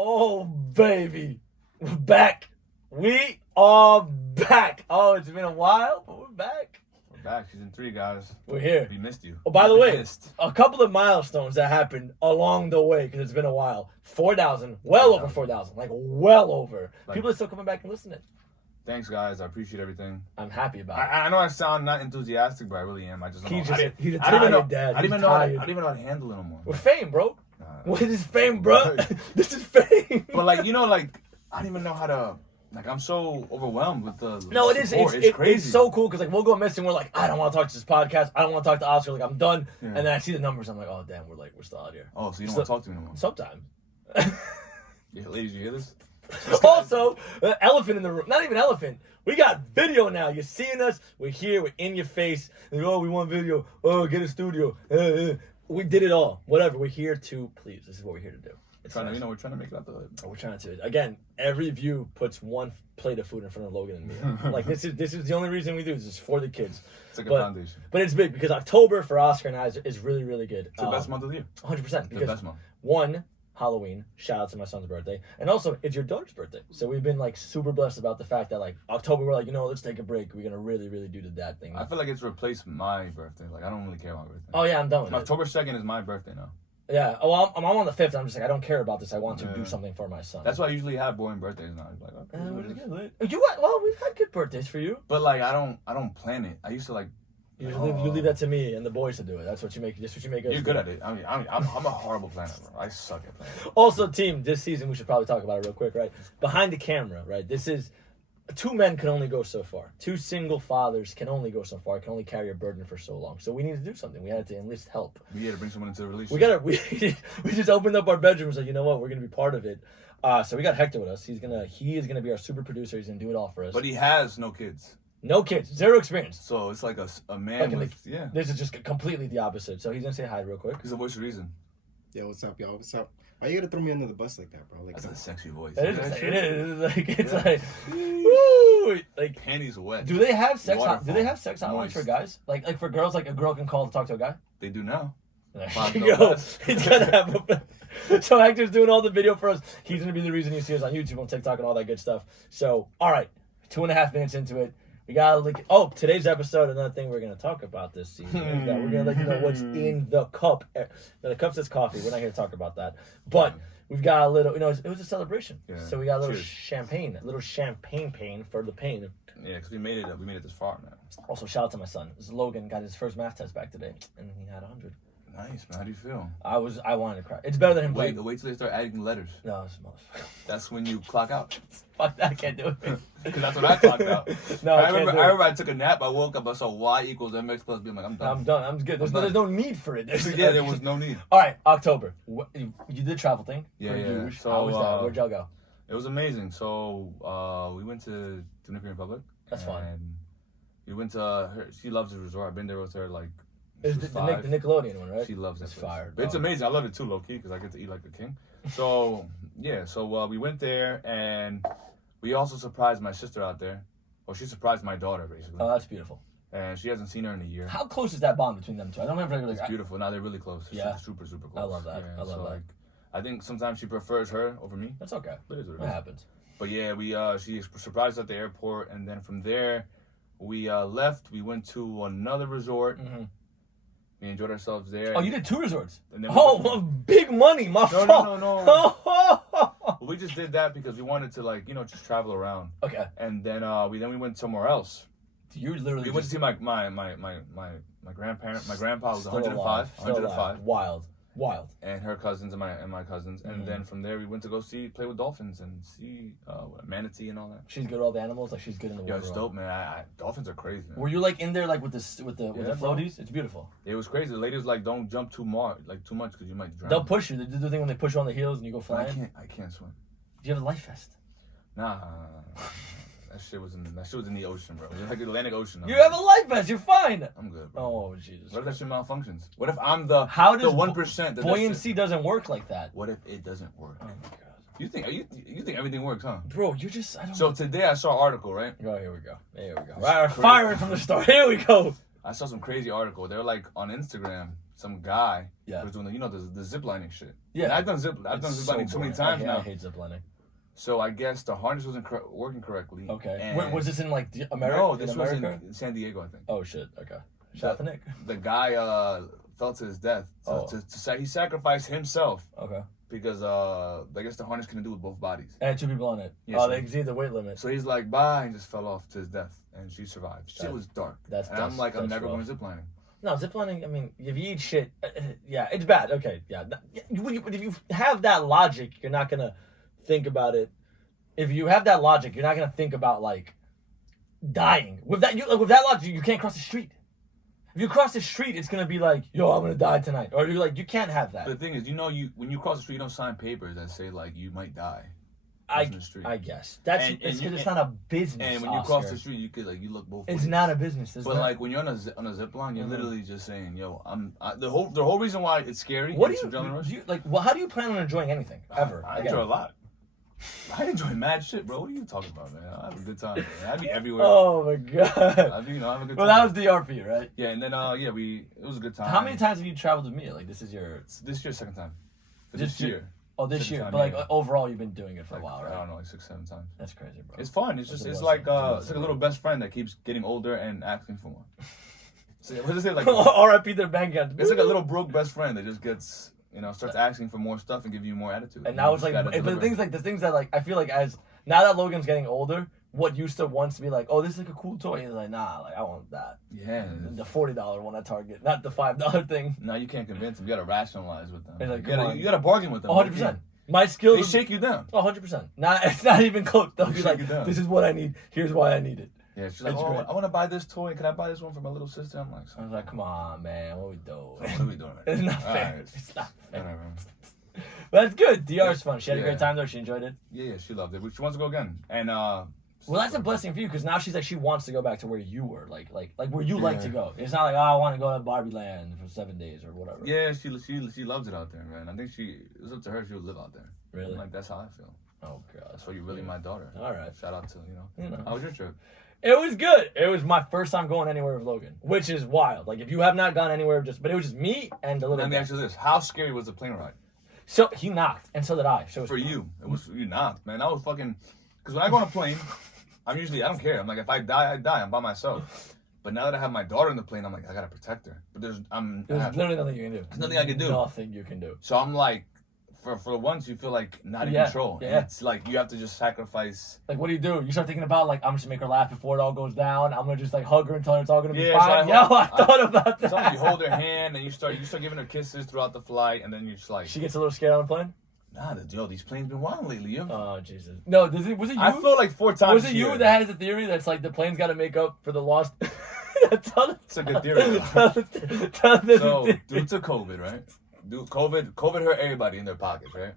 Oh, baby. We're back. We are back. Oh, it's been a while, but we're back. We're back. Season 3, guys. We're here. We missed you. Oh, by the way, a couple of milestones that happened along the way because it's been a while. 4,000. Well over 4,000. Like, well over. People are still coming back and listening. Thanks, guys. I appreciate everything. I'm happy about it. I know I sound not enthusiastic, but I really am. I just don't know. He's a tired dad. I didn't even know how to handle it no more. We're fame, bro. What is fame, bro? This is fame. But like, you know, like I don't even know how to. Like, I'm so overwhelmed with the. No, it is. It's crazy. It's so cool because like we'll go missing. We're like, I don't want to talk to this podcast. I don't want to talk to Oscar. Like I'm done. Yeah. And then I see the numbers. I'm like, oh damn, we're still out here. Oh, so you don't want to talk to me no more? Sometimes. Yeah, ladies, you hear this? Also, elephant in the room. Not even elephant. We got video now. You're seeing us. We're here. We're in your face. Like, oh, we want video. Oh, get a studio. We did it all. Whatever. We're here to please. This is what we're here to do. We're trying to make it out the hood. We're trying to. Again, every view puts one plate of food in front of Logan and me. Like this is the only reason we do this. Is for the kids. It's like a foundation. But it's big because October for Oscar and I is really, really good. It's the best month of the year. 100%. The best month. One, Halloween. Shout out to my son's birthday. And also, it's your daughter's birthday. So we've been like super blessed about the fact that like October, we're like, you know, let's take a break. We're going to really, really do the dad thing. I feel like it's replaced my birthday. Like, I don't really care about my birthday. Oh, yeah, I'm done with it. October 2nd is my birthday now. Yeah. Oh, well, I'm on the 5th. I'm just like, I don't care about this. I want to do something for my son. That's why I usually have boring birthdays now. Like, okay, well, we've had good birthdays for you. But like, I don't plan it. I used to like. You leave that to me and the boys to do it. That's what you make. That's what you make us. You're good at it. I mean, I'm a horrible planner, bro. I suck at planning. Also, team, this season we should probably talk about it real quick, right? Behind the camera, right? This is two men can only go so far. Two single fathers can only go so far. Can only carry a burden for so long. So we need to do something. We had to enlist help. We had to bring someone into the relationship. We just opened up our bedrooms like, you know what? We're gonna be part of it. So we got Hector with us. He is gonna be our super producer. He's gonna do it all for us. But he has no kids. No kids, zero experience. So it's like a man with, yeah. This is just completely the opposite. So he's gonna say hi real quick. He's a voice of reason. Yo, what's up, y'all? What's up? Why you gotta throw me under the bus like that, bro? Like that's a sexy voice. It is. Like it's like, woo, like panties wet. Do they have sex? Do they have sex hotlines for guys? Like for girls, like a girl can call to talk to a guy. They do now. There you go. He's gonna have a. So Hector's doing all the video for us. He's gonna be the reason you see us on YouTube, on TikTok, and all that good stuff. So all right, 2.5 minutes into it. We gotta look. Oh, today's episode. Another thing we're gonna talk about this season is that we're gonna let you know what's in the cup. Now, the cup says coffee. We're not here to talk about that, but we've got a little. You know, it was a celebration, so we got a little champagne pain for the pain. Yeah, because we made it this far, man. Also, shout out to my son. Logan got his first math test back today, and he had 100. Nice, man. How do you feel? I wanted to cry. It's better than him playing. Wait till they start adding letters. No, it's motherfucker. That's when you clock out. Fuck that, I can't do it. Because that's what I clocked out. No, I remember I took a nap. I woke up. I saw y equals mx plus b. I'm like, I'm done. I'm done. I'm good. There's no need for it. There was no need. All right, October. You did the travel thing. Yeah. So how was that? Where'd y'all go? It was amazing. So we went to Dominican Republic. That's fun. And we went to her. She loves the resort. I've been there with her like. It's the Nickelodeon one, right? She loves it. It's fire. But it's amazing. I love it too, low key, because I get to eat like a king. So yeah, we went there and we also surprised my sister out there. Well, she surprised my daughter basically. Oh, that's beautiful. And she hasn't seen her in a year. How close is that bond between them two? I don't remember. It's beautiful. Now they're really close. Yeah, super close. I love that. Yeah, I love that. Like, I think sometimes she prefers her over me. That's okay. But it is what it is. Happens. But yeah, she surprised us at the airport, and then from there, we left. We went to another resort. Mm-hmm. We enjoyed ourselves there. Oh, you did 2 resorts? And then big money, my fault. No. We just did that because we wanted to, just travel around. Okay. And then we went somewhere else. You literally we went to see my grandparent. My grandpa was 105. 105. Wild. And her cousins and my cousins. And then from there we went to go play with dolphins and see manatee and all that. She's good with all the animals. Like she's good in the water. Yeah, it's dope, man. Dolphins are crazy, man. Were you in there with the floaties? It's beautiful. It was crazy. The lady was like, "Don't jump too much because you might drown." They'll push you. They do the thing when they push you on the heels and you go flying. I can't swim. Do you have a life vest? Nah. That shit was in the ocean, bro. It was like the Atlantic Ocean. You have a life vest. You're fine. I'm good, bro. Oh, Jesus. What if that shit malfunctions? What if I'm the 1%? Buoyancy doesn't work like that. What if it doesn't work? Oh my God. You think everything works, huh? Bro, I don't. So today I saw an article, right? Oh, here we go. Right, firing from the start. Here we go. I saw some crazy article. They're like on Instagram. some guy Yeah. was doing the zip lining shit. Yeah. And I've done zip lining so many times now. I hate ziplining. So I guess the harness wasn't working correctly. Okay. And Was this in like America? No, this was America? in San Diego, I think. Oh shit. Okay. Shout out to Nick. The guy fell to his death. He sacrificed himself Okay. because I guess the harness couldn't do with both bodies. And 2 people on it. Yeah, Oh, so- they exceeded the weight limit. So he's like, bye, and just fell off to his death, and she survived. Shit was dark. I'm like, I'm never going ziplining. No, ziplining, I mean, if you eat shit, yeah, it's bad. Okay, yeah. If you have that logic, you're not going to think about it. If you have that logic, you're not going to think about, like, dying. With that logic, you can't cross the street. If you cross the street, it's going to be like, yo, I'm going to die tonight. Or you're like, you can't have that. But the thing is, when you cross the street, you don't sign papers that say, like, you might die. I I guess. It's not a business. And when you cross the street, you could you look both ways. It's not a business. But like when you're on a zip line, you're literally just saying, "Yo, the whole reason why it's scary." What do you like? Well, how do you plan on enjoying anything ever? I enjoy a lot. I enjoy mad shit, bro. What are you talking about, man? I have a good time, man. I'd be everywhere. Oh my god. I have a good time. Well, that was DR for you, right? Yeah, and then it was a good time. How many times have you traveled with me? Like this is your this year's second time. This year. Oh, this Second year. time, But like yeah. overall, you've been doing it for a while, right? I don't know, like 6-7 times. That's crazy, bro. It's fun. It's That's just a it's blessing. like It's a a little best friend that keeps getting older and asking for more. So what is it like? R.I.P. their bank account. It's like a little broke best friend that just gets, starts asking for more stuff and giving you more attitude. And now it's like, but the things that like I feel like as now that Logan's getting older, what used to once be like, oh, this is like a cool toy. He's like, nah, like I want that. Yeah. The $40 one at Target, not the $5 thing. No, you can't convince them. You gotta rationalize with them. It's like, you gotta bargain with them. 100%. My skills. They shake you down. 100%. It's not even close. They'll be like, this is what I need. Here's why I need it. Yeah, she's like, I want to buy this toy. Can I buy this one for my little sister? I'm like, I was like, come on, man, what are we doing? What are we doing? It's not All fair. right. It's not fair. Whatever. But that's good. DR's fun. She had a great time though. She enjoyed it. Yeah, she loved it. She wants to go again. And well, that's a blessing for you because now she's like she wants to go back to where you were, like where you like to go. It's not like I want to go to Barbie Land for 7 days or whatever. Yeah, she loves it out there, man. I think it's up to her. She would live out there. Really? Like that's how I feel. Oh god. That's why you're really my daughter. All right. Shout out to How was your trip? It was good. It was my first time going anywhere with Logan, which is wild. Like if you have not gone anywhere, but it was just me and the little. Let me ask you this: how scary was the plane ride? So he knocked, and so did I. So for you, you knocked, man. I was fucking. Because when I go on a plane, I don't care. I'm like, if I die, I die. I'm by myself. But now that I have my daughter in the plane, I'm like, I gotta protect her. But there's literally nothing you can do. There's nothing I can do. Nothing you can do. So I'm like, for once, you feel like not in control. Yeah. And it's like you have to just sacrifice. Like, what do? You start thinking about like, I'm just gonna make her laugh before it all goes down. I'm gonna just like hug her and tell her it's all gonna be fine. So I thought about that. So you hold her hand and you start giving her kisses throughout the flight, and then you're just like. She gets a little scared on the plane. Nah, these planes been wild lately, yo. Oh Jesus! No, was it you? I feel like 4 times. Was it you that has the theory that's like the plane's got to make up for the lost? It's a good theory. So due to COVID, right? COVID hurt everybody in their pockets, right?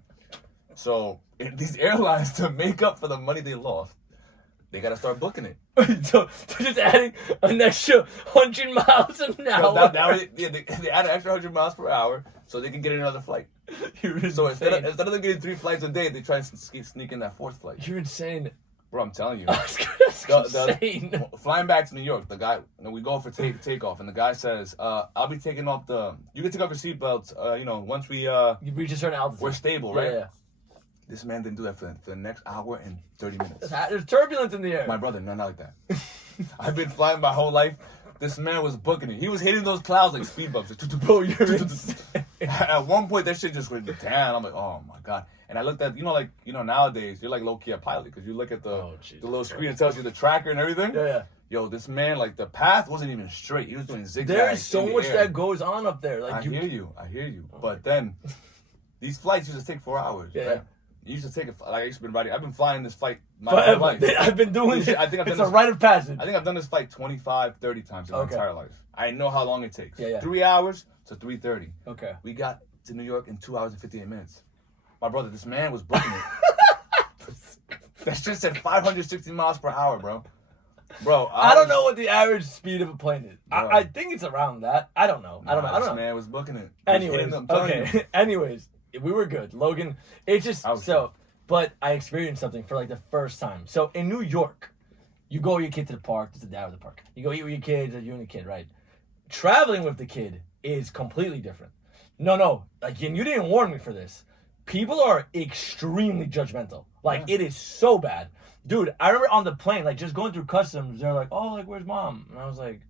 So these airlines, to make up for the money they lost, they gotta start booking it. So they're just adding an extra 100 miles an hour. They add an extra 100 miles per hour so they can get another flight. So instead of them getting 3 flights a day, they try to sneak in that 4th flight. You're insane. Bro, I'm telling you. That's insane. Flying back to New York, the guy, we go for takeoff, and the guy says, "I'll be taking off you can take off your seatbelts, once we you reach a certain altitude. We're stable, right?" Yeah. This man didn't do that for the next hour and 30 minutes. There's turbulence in the air. My brother, not like that. I've been flying my whole life. This man was booking it. He was hitting those clouds like speed bumps. Bro, you're insane. At one point, that shit just went down. I'm like, oh my god. And I looked at, nowadays, you're like low-key a pilot because you look at the little screen and tells you the tracker and everything. Yeah. Yo, this man, like, the path wasn't even straight. He was doing zigzags. There's so much that goes on up there. Like I hear you. Oh But then, these flights used to take 4 hours. Yeah. Right? You used to take I've been flying this flight my forever. whole life. I've been doing it. I think it's a rite of passage. I think I've done this flight 25, 30 times in my entire life. I know how long it takes. Yeah. 3 hours to 3:30. Okay. We got to New York in 2 hours and 58 minutes. My brother, this man was booking it. That shit said 560 miles per hour, bro. Bro, I don't know what the average speed of a plane is. I think it's around that. I don't know. I don't know. This man was booking it. Anyways, okay. Anyways, we were good. Logan, it's just but I experienced something for like the first time. So in New York, you go with your kid to the park. It's the dad of the park. You go eat with your kids, you and the kid, right? Traveling with the kid is completely different. No, like, and you didn't warn me for this. People are extremely judgmental. Like, it is so bad. Dude, I remember on the plane, like, just going through customs, they're like, oh, like, where's mom? And I was like,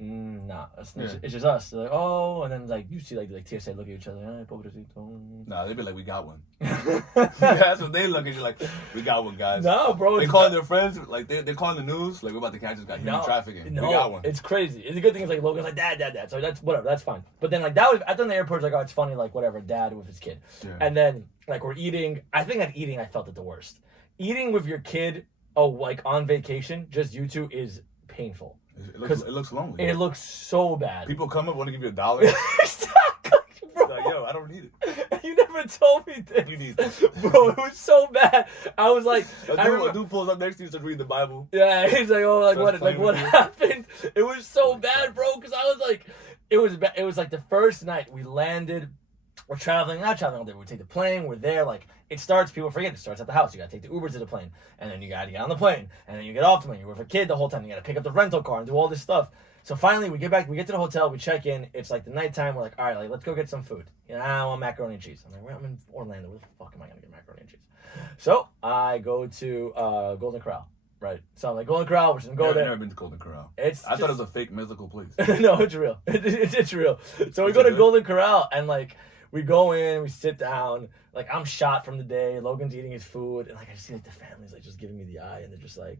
nah, it's just us. They're like, oh, and then, like, you see, like TSA look at each other, pobrecito. Nah, they'd be like, we got one. That's what they look at you like, we got one, guys. No, bro. They calling their friends, like, they're calling the news, like, we're about to catch this guy, human trafficking. No, we got one. It's crazy. It's a good thing it's like, Logan's like, dad. So that's, whatever, that's fine. But then, like, that was, I thought in the airport, like, oh, it's funny, like, whatever, dad with his kid. Yeah. And then, like, we're eating. I think at eating, I felt it the worst. Eating with your kid, like, on vacation, just you two, is painful. It looks lonely. It looks so bad. People come up, want to give you $1. Exactly, bro. Like, yo, I don't need it. You never told me this. You need this. Bro, it was so bad. I was like, A dude pulls up next to you to read the Bible. yeah, he's like, oh, like, Starts what happened? It was so bad, bro, because I was like, it was like the first night we landed. We're not traveling all day. We take the plane. We're there. Like, it starts. People forget it starts at the house. You gotta take the Uber to the plane, and then you gotta get on the plane, and then you get off the plane. You're with a kid the whole time. You gotta pick up the rental car and do all this stuff. So finally, we get back. We get to the hotel. We check in. It's like the nighttime. We're like, all right, like, let's go get some food. You know, I want macaroni and cheese. I'm like, I'm in Orlando. Where the fuck am I gonna get macaroni and cheese? So I go to Golden Corral. Right. So I'm like, Golden Corral. We're just gonna go there. I've never been to Golden Corral. I thought it was a fake mythical place. No, it's real. It's real. So we go to Golden Corral and, like, we go in, we sit down. Like, I'm shot from the day. Logan's eating his food, and, like, I just see, like, the families, like, just giving me the eye, and they're just like,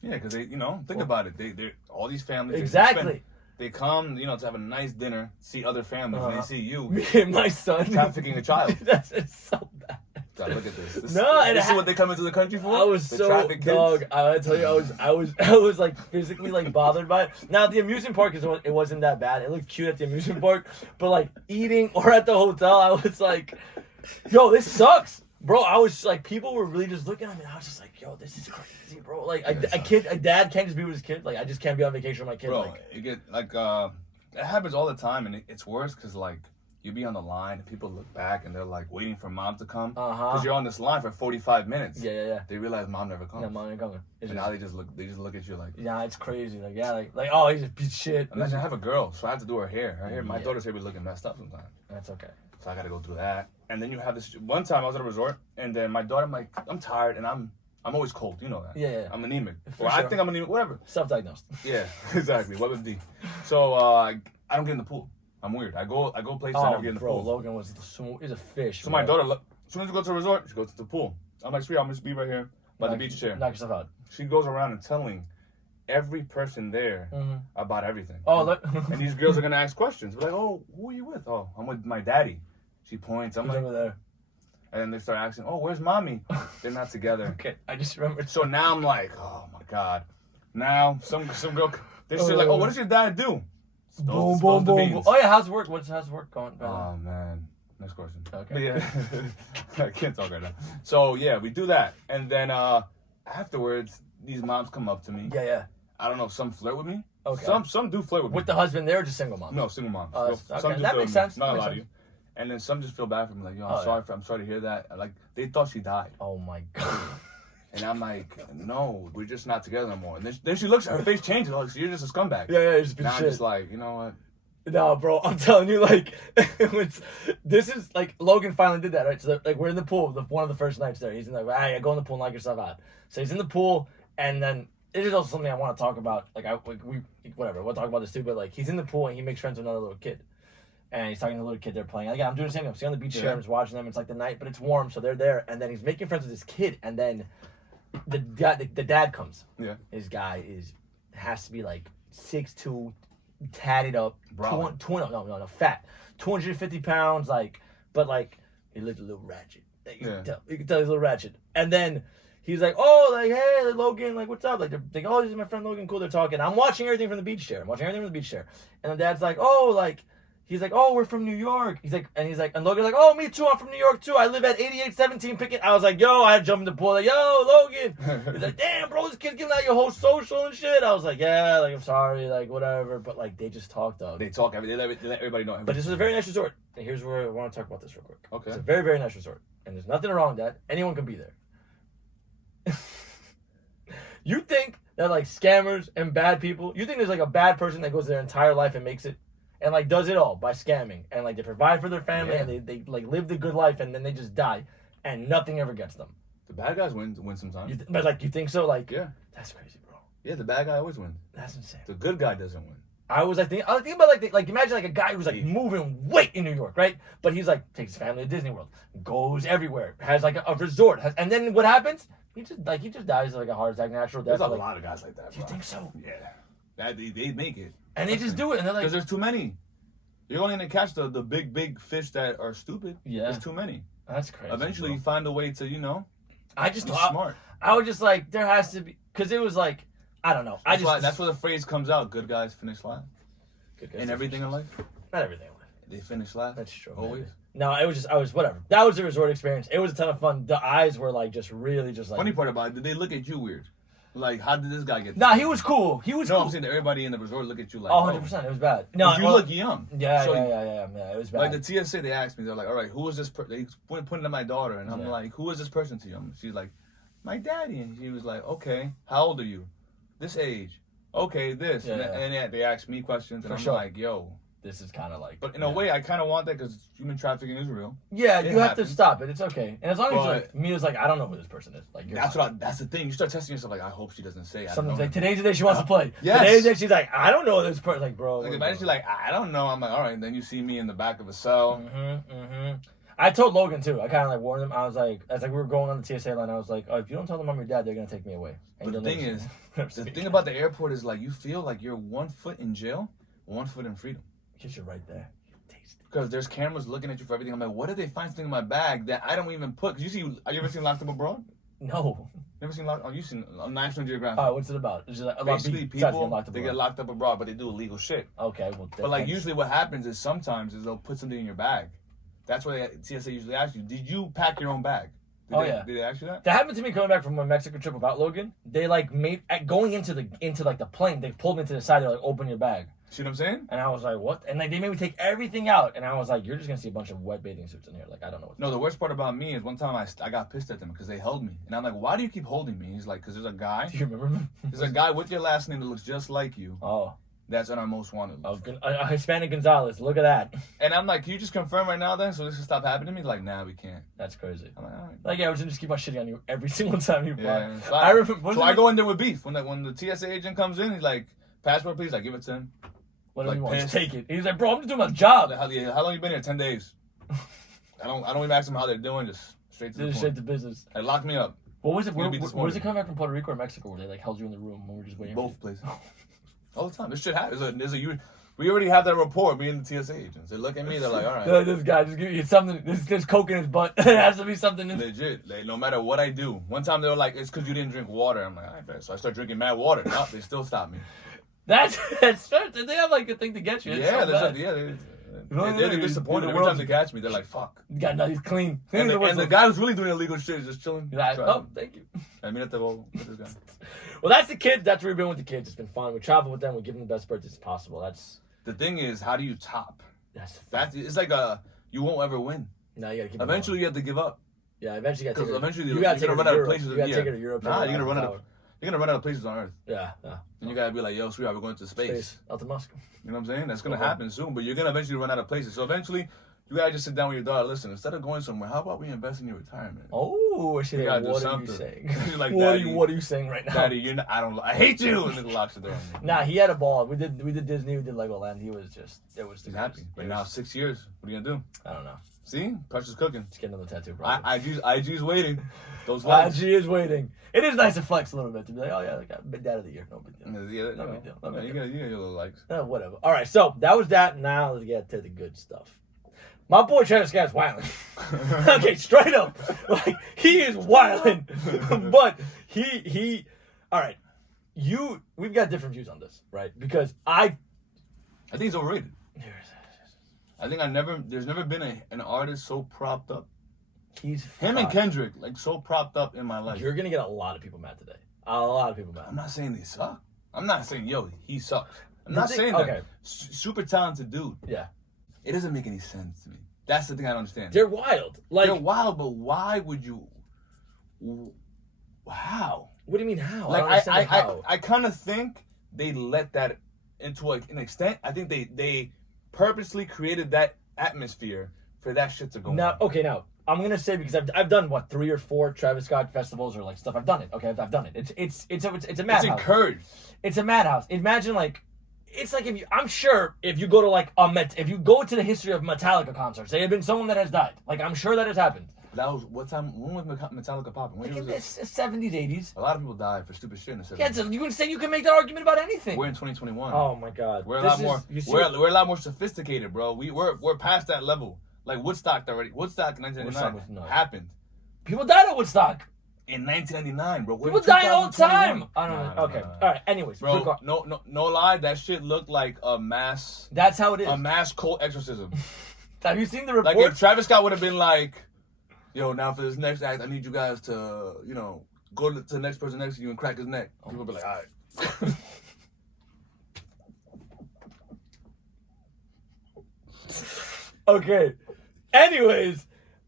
Yeah, because they, think about it. They're all these families. Exactly. They come, to have a nice dinner, see other families, and they see you. Me and my son trafficking a child. It's so bad. God, look at this. This is what they come into the country for. I was dog. I tell you, I was like physically, like, bothered by it. Now the amusement park it wasn't that bad. It looked cute at the amusement park, but, like, eating or at the hotel, I was like, yo, this sucks, bro. I was like, people were really just looking at me. And I was just like, yo, this is crazy, bro. Like, a dad can't just be with his kid. Like, I just can't be on vacation with my kid. Bro, like, you get it happens all the time, and it's worse because, like, you be on the line and people look back and they're like waiting for mom to come because you're on this line for 45 minutes. Yeah. They realize mom never comes. Yeah, mom ain't coming. And now they just look at you like. Yeah, it's crazy. Like oh, he's a piece of shit. Imagine I have a girl, so I have to do her hair. My daughter's hair be looking messed up sometimes. That's okay. So I got to go through that. And then you have this. One time I was at a resort, and then my daughter, I'm tired, and I'm always cold. You know that. Yeah. I'm anemic. Sure. I think I'm anemic. Whatever. Self-diagnosed. Yeah, exactly. WebMD. So I don't get in the pool. I'm weird. I go places I never get in the pool. Logan is a fish. So my daughter, as soon as we go to the resort, she goes to the pool. I'm like, sweet, I'm just be right here by the beach chair. Knock yourself out. She goes around and telling every person there about everything. Oh, look. And these girls are gonna ask questions. We're like, oh, who are you with? Oh, I'm with my daddy. She points. I'm like, over there. And then they start asking, oh, where's mommy? They're not together. Okay, I just remembered. So now I'm like, oh my god. Now some girl, they're just like, oh, what does your dad do? Boom. Oh yeah, how's work? How's work going? Oh man, next question. Okay. But yeah, I can't talk right now. So yeah, we do that, and then afterwards, these moms come up to me. Yeah. I don't know if some flirt with me. Okay. Some do flirt with me. With the husband there, or just single mom? No, single moms. Okay. Some do That makes sense. Not a lot of you. And then some just feel bad for me, like, yo, I'm sorry to hear that. Like, they thought she died. Oh my god. And I'm like, no, we're just not together no more. And then she looks, her face changes. Like, you're just a scumbag. Yeah, you're just now shit. I'm just like, you know what? No, bro, I'm telling you, like, this is, like, Logan finally did that, right? So, like, we're in the pool, one of the first nights there. He's in, like, hey, go in the pool and knock yourself out. So he's in the pool, and then, it is also something I want to talk about. Like, whatever, we'll talk about this too, but, like, he's in the pool, and he makes friends with another little kid. And he's talking to the little kid they're playing. Like, I'm doing the same thing. I'm sitting on the beach chair, I'm just watching them. It's, like, the night, but it's warm, so they're there. And then he's making friends with this kid, and then the dad comes. Yeah. This guy has to be, like, 6'2", tatted up, fat, 250 pounds, like, but, like, he looked a little ratchet. You can tell he's a little ratchet. And then he's like, oh, like, hey, Logan, like, what's up? Like, they're like, oh, this is my friend Logan, cool, they're talking. I'm watching everything from the beach chair. And the dad's like, oh, like, he's like, oh, we're from New York. He's like, and Logan's like, oh, me too, I'm from New York too. I live at 8817 Pickett. I was like, yo, I had to jump in the pool, like, yo, Logan. He's like, damn, bro, this kid's giving out your whole social and shit. I was like, yeah, like, I'm sorry, like, whatever. But, like, they just talk, dog. They talk, they let everybody know. But this is a very nice resort. And here's where I want to talk about this real quick. Okay. It's a very, very nice resort. And there's nothing wrong with that. Anyone can be there. You think that, like, scammers and bad people, you think there's, like, a bad person that goes their entire life and makes it? and like does it all by scamming, and like they provide for their family, Yeah. and they like live the good life, and then they just die, and nothing ever gets them. The bad guys win sometimes. But like you think so? Like Yeah. that's crazy, bro. Yeah, the bad guy always wins. That's insane. The good guy doesn't win. I was thinking about like imagine like a guy who's like moving weight in New York, right? But he's like takes his family to Disney World, goes everywhere, has like a resort, and then what happens? He just dies of like a heart attack, natural death. There's a like, lot of guys like that. Do you bro. think so? Yeah. That they make it. And they just do it, and they're like, Because there's too many. You're only gonna catch the big fish that are stupid. Yeah. There's too many. that's crazy. Eventually, bro. you find a way to I just be thought smart. I was just like there has to be because it was like I don't know. That's where the phrase comes out. Good guys finish last. Good guys In everything in life, not everything. they finish last. That's true. Always. Maybe. No, it was just I was whatever. That was the resort experience. It was a ton of fun. The eyes were like just really just like. Funny part about it, did they look at you weird? Like, how did this guy get? Nah, he was cool. He was No, cool. I'm saying that everybody in the resort look at you like. Oh, 100%. It was bad. No, you look young. Yeah, So yeah. It was bad. Like the TSA, they asked me, they're like, "All right, who is this?" They pointed at my daughter, and I'm like, "Who is this person to you?" She's like, "My daddy," and she was like, "Okay, how old are you?" "This age." "Okay, this." Yeah, and then they asked me questions, and I'm like, "Yo." This is kind of like. But in a way, I kind of want that because human trafficking is real. Yeah, It you have happens. to stop it. It's okay. And as long as But- like, Mia's like, I don't know who this person is. Like, you're fine. That's the thing. You start testing yourself. Like, I hope she doesn't say. I don't Something's know like, him. today's the day she wants to play. Yes. Today's the day she's like, I don't know this person. Like, bro. Like, imagine she's like, I don't know. I'm like, all right. Then you see me in the back of a cell. I told Logan too. I kind of like warned him. I was like, as like we were going on the TSA line, I was like, oh, if you don't tell them I'm your dad, they're gonna take me away. And But the you'll thing never is, never see the me thing again. about the airport is like you feel like you're 1 foot in jail, 1 foot in freedom. Because you're right there. Taste it. Because there's cameras looking at you for everything. I'm like, what did they find something in my bag that I don't even put? Because have you ever seen Locked Up Abroad? No. Never seen Locked? Oh, you've seen on National Geographic. All right, what's it about? It's just like, Basically, people locked up they get locked up abroad, but they do illegal shit. Okay, well. But like usually, what happens is sometimes they'll put something in your bag. That's why TSA usually asks you, "Did you pack your own bag?" Did they ask you that? That happened to me coming back from my Mexico trip without Logan. They like going into like the plane. They pulled me to the side. They're like, "Open your bag," See what I'm saying? and I was like, "What?" And like they made me take everything out, and I was like, "You're just gonna see a bunch of wet bathing suits in here." Like I don't know. What No, the worst part about me is one time I got pissed at them because they held me, and I'm like, "Why do you keep holding me?" He's like, "Because there's a guy. Do you remember? There's a guy with your last name that looks just like you. Oh, That's on our most wanted list." a Hispanic Gonzalez. Look at that. And I'm like, "Can you just confirm right now then, so this can stop happening to me?" Like, "Nah, we can't." That's crazy. I'm like, "All right." Like, yeah, we're just keep on shitting on you every single time you fly. Yeah. So I remember. So I go in there with beef when the TSA agent comes in. He's like, "Passport, please." I give it to him. Whatever like you want, just pissed. take it. He's like, bro, I'm just doing my job. How long you been here? 10 days. I don't even ask them how they're doing. Just straight to the Just point. straight to business. They locked me up. What was it? Gonna be Where was disappointed. it coming back from Puerto Rico or Mexico where they like held you in the room when we were just waiting? for Both places. All the time. This shit happens. We already have that rapport. Me and the TSA agents. They look at me. They're like, "All you? right." This guy just give you something. There's coke in his butt. It has to be something. Legit. No matter what I do. One time they were like, "It's because you didn't drink water." I'm like, "All right, bet." So I start drinking mad water. No, they still stop me. That's they have like a thing to get you. It's Yeah, so bad. they're disappointed every time they catch me. They're like, "Fuck." God, no, he's clean. And Clean the guy who's really doing illegal shit is just chilling. He's like, So, oh, thank you. I mean, at the with this guy. Well, that's the kids. That's where we've been with the kids. It's been fun. We travel with them. We give them the best birthdays possible. That's The thing is, how do you top? the It's like you won't ever win. No, you gotta keep. Eventually, you have to give up. Yeah, eventually you gotta take Because it. eventually You gotta you're take gonna it to run out of Europe. places. You gotta take it to Europe. Nah, take it you're to gonna run out of places on Earth, Yeah. and you gotta be like, "Yo, sweetheart, we're going to space." Space. Out to Moscow. You know what I'm saying? That's gonna Okay. happen soon, but you're gonna eventually run out of places. So eventually, you gotta just sit down with your daughter. Listen, instead of going somewhere, how about we invest in your retirement? Oh, she You gotta do what are you something. saying? You're like, what "Daddy, are you saying right now? Daddy, I hate you, and then locks the door. Nah, he had a ball. We did Disney. We did Legoland. He was just it was. He's happy. But now 6 years. What are you gonna do? I don't know. See, Precious cooking. Just get another tattoo, bro. IG's waiting. Those legs. IG is waiting. It is nice to flex a little bit to be like, oh yeah, like dad of the year, no big deal. Yeah, No big deal. No big you deal. got your little legs. Whatever. All right, so that was that. Now let's get to the good stuff. My boy Travis Scott's wilding. Okay, straight up, like he is wilding. But he. All right, we've got different views on this, right? Because I think he's overrated. I think there's never been an artist so propped up. He's Him and fine. Kendrick, like so propped up in my life. You're gonna get a lot of people mad today. A lot of people mad. I'm not saying they suck. I'm not saying, yo, he sucks. I'm The not thing- saying okay. that. Super talented dude. Yeah, It doesn't make any sense to me. That's the thing I don't understand. they're wild. Like, They're wild, but why would you? How? what do you mean how? Like I don't understand how. I kind of think they let that into an extent. I think they purposely created that atmosphere for that shit to go Now, on. okay, now I'm gonna say because I've done what 3 or 4 Travis Scott festivals or like stuff. I've done it. Okay, I've done it. It's a madhouse. It's encouraged. It's a madhouse. Imagine like. It's like I'm sure if you go to like if you go to the history of Metallica concerts, there have been someone that has died. Like I'm sure that has happened. That was what time? When was Metallica popping? When Like in the was it? 70s, 80s. A lot of people died for stupid shit in the 70s. Yeah, you can say you can make that argument about anything. We're in 2021. Oh my God, We're a lot more. We're a lot more sophisticated, bro. We're past that level. Like Woodstock already. Woodstock in 1999 happened. People died at Woodstock. In 1999, bro. People die all the time. I don't know. Okay. All right. Anyways, bro. No lie. That shit looked like a mass. That's how it is. A mass cult exorcism. Have you seen the report? Like if Travis Scott would have been like, "Yo, now for this next act, I need you guys to, go to the next person next to you and crack his neck." People would be like, "All right." Okay. Anyways,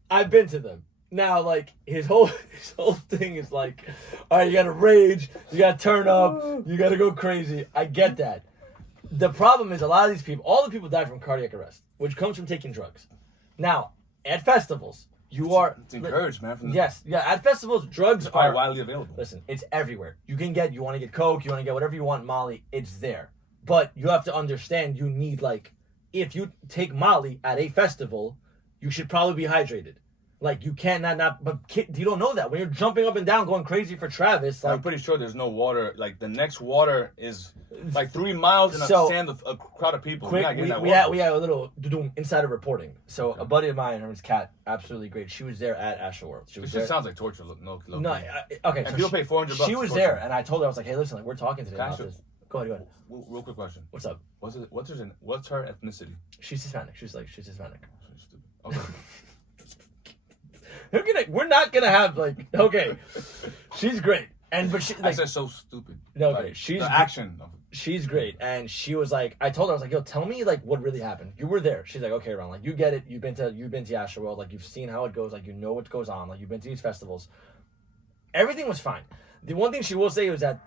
I've been to them. Now, like, his whole thing is like, all right, you gotta rage, you gotta turn up, you gotta go crazy. I get that. The problem is a lot of these people, all the people die from cardiac arrest, which comes from taking drugs. Now, at festivals, It's encouraged, man. Yes, yeah. At festivals, drugs are widely available. Listen, it's everywhere. You want to get coke, you want to get whatever you want, Molly, it's there. But you have to understand, you need if you take Molly at a festival, you should probably be hydrated. Like, you can't but you don't know that. When you're jumping up and down, going crazy for Travis, I'm pretty sure there's no water. Like, the next water is like 3 miles in a crowd of people. Quick, we had a little insider reporting. So a buddy of mine, her name's Kat, absolutely great. She was there at Astroworld. It just sounds like torture. No. Okay. And people pay $400. She was there, and I told her, I was like, hey, listen, we're talking today about this. Go ahead. Real quick question. What's up? What's her ethnicity? She's Hispanic. She's Hispanic. Okay. We're not gonna have okay. She's great, but she. I said so stupid. No, okay. She's the action. She's great, and she was like, I told her, I was like, yo, tell me what really happened. You were there. She's like, okay, Ron, you get it. You've been to Astroworld, you've seen how it goes, you know what goes on, you've been to these festivals. Everything was fine. The one thing she will say was that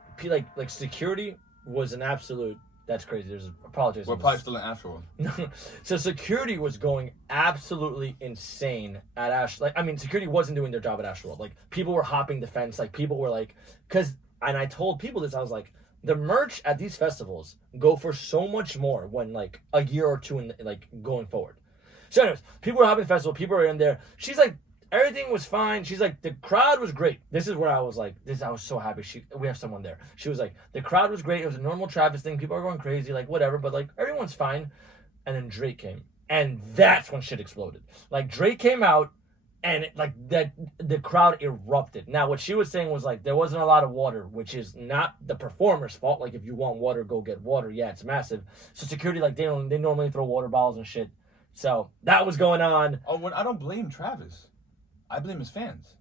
security was an absolute. That's crazy. There's apologies. We're probably still in Astroworld. So security was going absolutely insane at security wasn't doing their job at Astroworld. People were hopping the fence. People were and I told people this. I was like, the merch at these festivals go for so much more when a year or two in going forward. So anyways, people were hopping the festival. People were in there. She's like, everything was fine. She's like, the crowd was great. This is where I was like, I was so happy. We have someone there. She was like, the crowd was great. It was a normal Travis thing. People are going crazy, whatever. But everyone's fine. And then Drake came, and that's when shit exploded. Drake came out, and the crowd erupted. Now, what she was saying was there wasn't a lot of water, which is not the performer's fault. If you want water, go get water. Yeah, it's massive. So security, they normally throw water bottles and shit. So that was going on. Oh, I don't blame Travis. I blame his fans.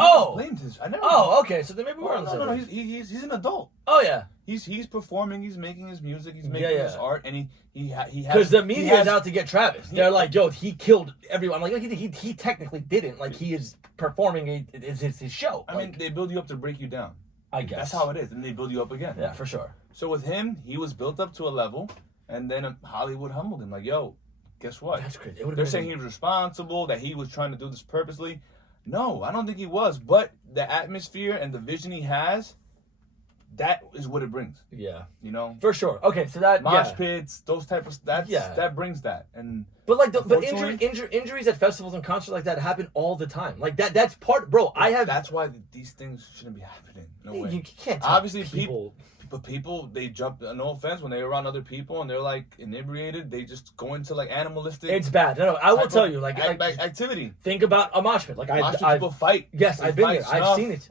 Okay. So then maybe we're on the same No. He's an adult. Oh yeah. He's performing. He's making his music. He's making his art, and he has. Because the media is out to get Travis. They're like, yo, he killed everyone. He technically didn't. He is performing. It's his show. I mean, they build you up to break you down. I guess that's how it is, and they build you up again. Yeah, for sure. So with him, he was built up to a level, and then Hollywood humbled him. Yo, guess what? That's crazy. They're saying he was responsible, that he was trying to do this purposely. No, I don't think he was. But the atmosphere and the vision he has, that is what it brings. Yeah. For sure. Okay, so that mosh pits, those type of that brings that. But injuries at festivals and concerts like that happen all the time. That's part, bro. That's why these things shouldn't be happening. No way. You can't. Obviously, people they jump. No offense, when they're around other people and they're inebriated, they just go into animalistic. It's bad. No, I will tell you, activity. Think about a mosh pit. People fight. Yes, I've been there.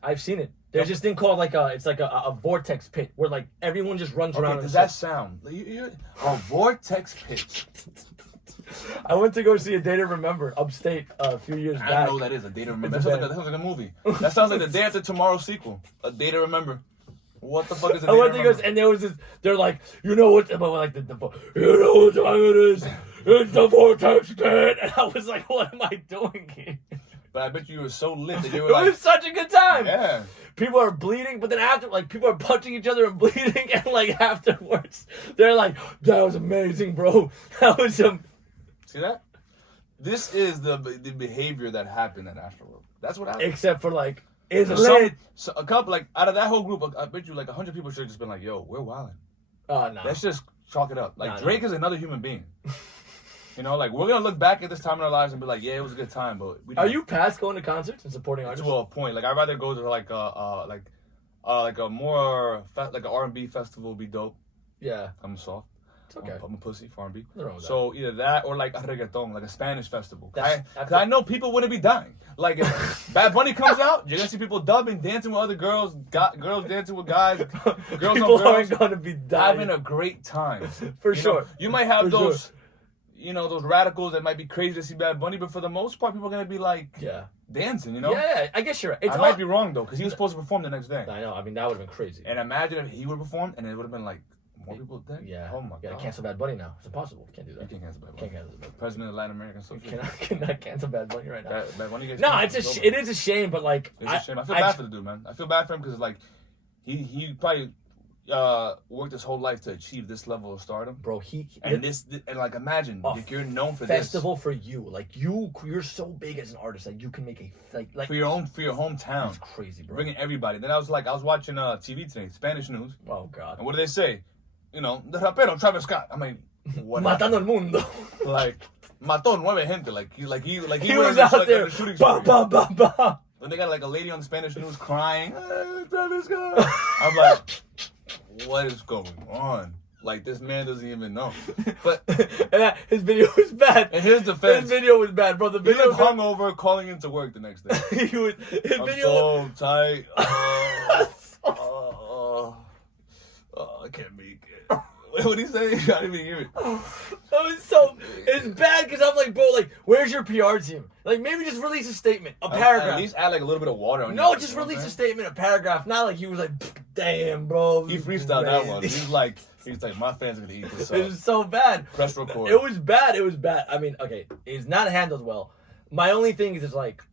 I've seen it. There's this thing called it's a vortex pit where everyone just runs around. Does that sound? A vortex pit. I went to go see A Day to Remember upstate a few years back. I don't know what that is. A Day to Remember. That sounds like a movie. That sounds like the Day After Tomorrow sequel. A Day to Remember. What the fuck is a Day to Remember? And there was this. They're like, you know what? You know what time it is? It's the vortex pit. And I was like, what am I doing here? But I bet you were so lit that you were It was such a good time. Yeah. people are bleeding, but then after, like, people are punching each other and bleeding, and, like, afterwards, they're like, that was amazing, bro. That was See that? This is the behavior that happened at Astroworld. That's what happened. Except for, like, it's So lit. a couple, like, out of that whole group, I bet you, like, 100 people should have just been like, yo, we're wilding. Oh, no. Let's just chalk it up. Like, Nah, Drake is another human being. You know, like, we're going to look back at this time in our lives and be like, yeah, it was a good time, but we Are you past going to concerts and supporting artists? to a point. Like, I'd rather go to, like a more, like, an R&B festival would be dope. Yeah. I'm soft. It's okay. I'm a pussy for R&B. Nothing wrong with So either that or, like, a reggaeton, like a Spanish festival. That's- Because I know people wouldn't be dying. Like, if Bad Bunny comes out, you're going to see people dubbing, dancing with other girls, girls dancing with guys, girls People on girls. aren't going to be dying. Having a great time. For You sure. know, you might have For those, you know, those radicals that might be crazy to see Bad Bunny, but for the most part, people are going to be, like, Yeah. dancing, you know? Yeah, I guess you're right. It's I might be wrong, though, because he was supposed to perform the next day. I know. I mean, that would have been crazy. And imagine if he would have performed, and it would have been, like, more people there. Yeah. Oh, my Yeah, God. cancel Bad Bunny now. It's impossible. Can't do You that. can't cancel Bad Bunny. Can't cancel Bad Bunny. President of Latin American Association. Cannot cancel Bad Bunny right now. Bad Bunny gets No, canceled. it is a shame, but like It's a shame. I feel bad for the dude, man. I feel bad for him because like he probably worked his whole life to achieve this level of stardom. bro. And and like imagine A like you're known for festival for you. Like you're so big as an artist that you can make a this for your hometown. It's crazy, bro. Bringing everybody. Then I was watching TV today, Spanish news, Oh God. and what do they say? You know, the rapero Travis Scott. I mean, what? Matando el mundo. Like mató 9 gente. He He was was out like, there. a shooting Bah, spree. bah, bah, bah. Then they got like a lady on the Spanish news crying. Travis Scott. I'm like, what is going on? Like this man doesn't even know. But And his video was bad. in his defense, His video was bad, bro. The he video was hungover calling into work the next day. His I'm video. so tight. I can't make it. What did he say? I didn't even hear it. It's bad because I'm like, bro, like, where's your PR team? Like, maybe just release a statement, a paragraph. At least add like a little bit of water on No, your- just you know what release I'm a saying? statement, a paragraph. Not like he was like, damn, bro. He freestyled that one. He's like, my fans are gonna eat this It up. was so bad. Press record. It was bad. It was bad. I mean, okay, it's not handled well. My only thing is, like,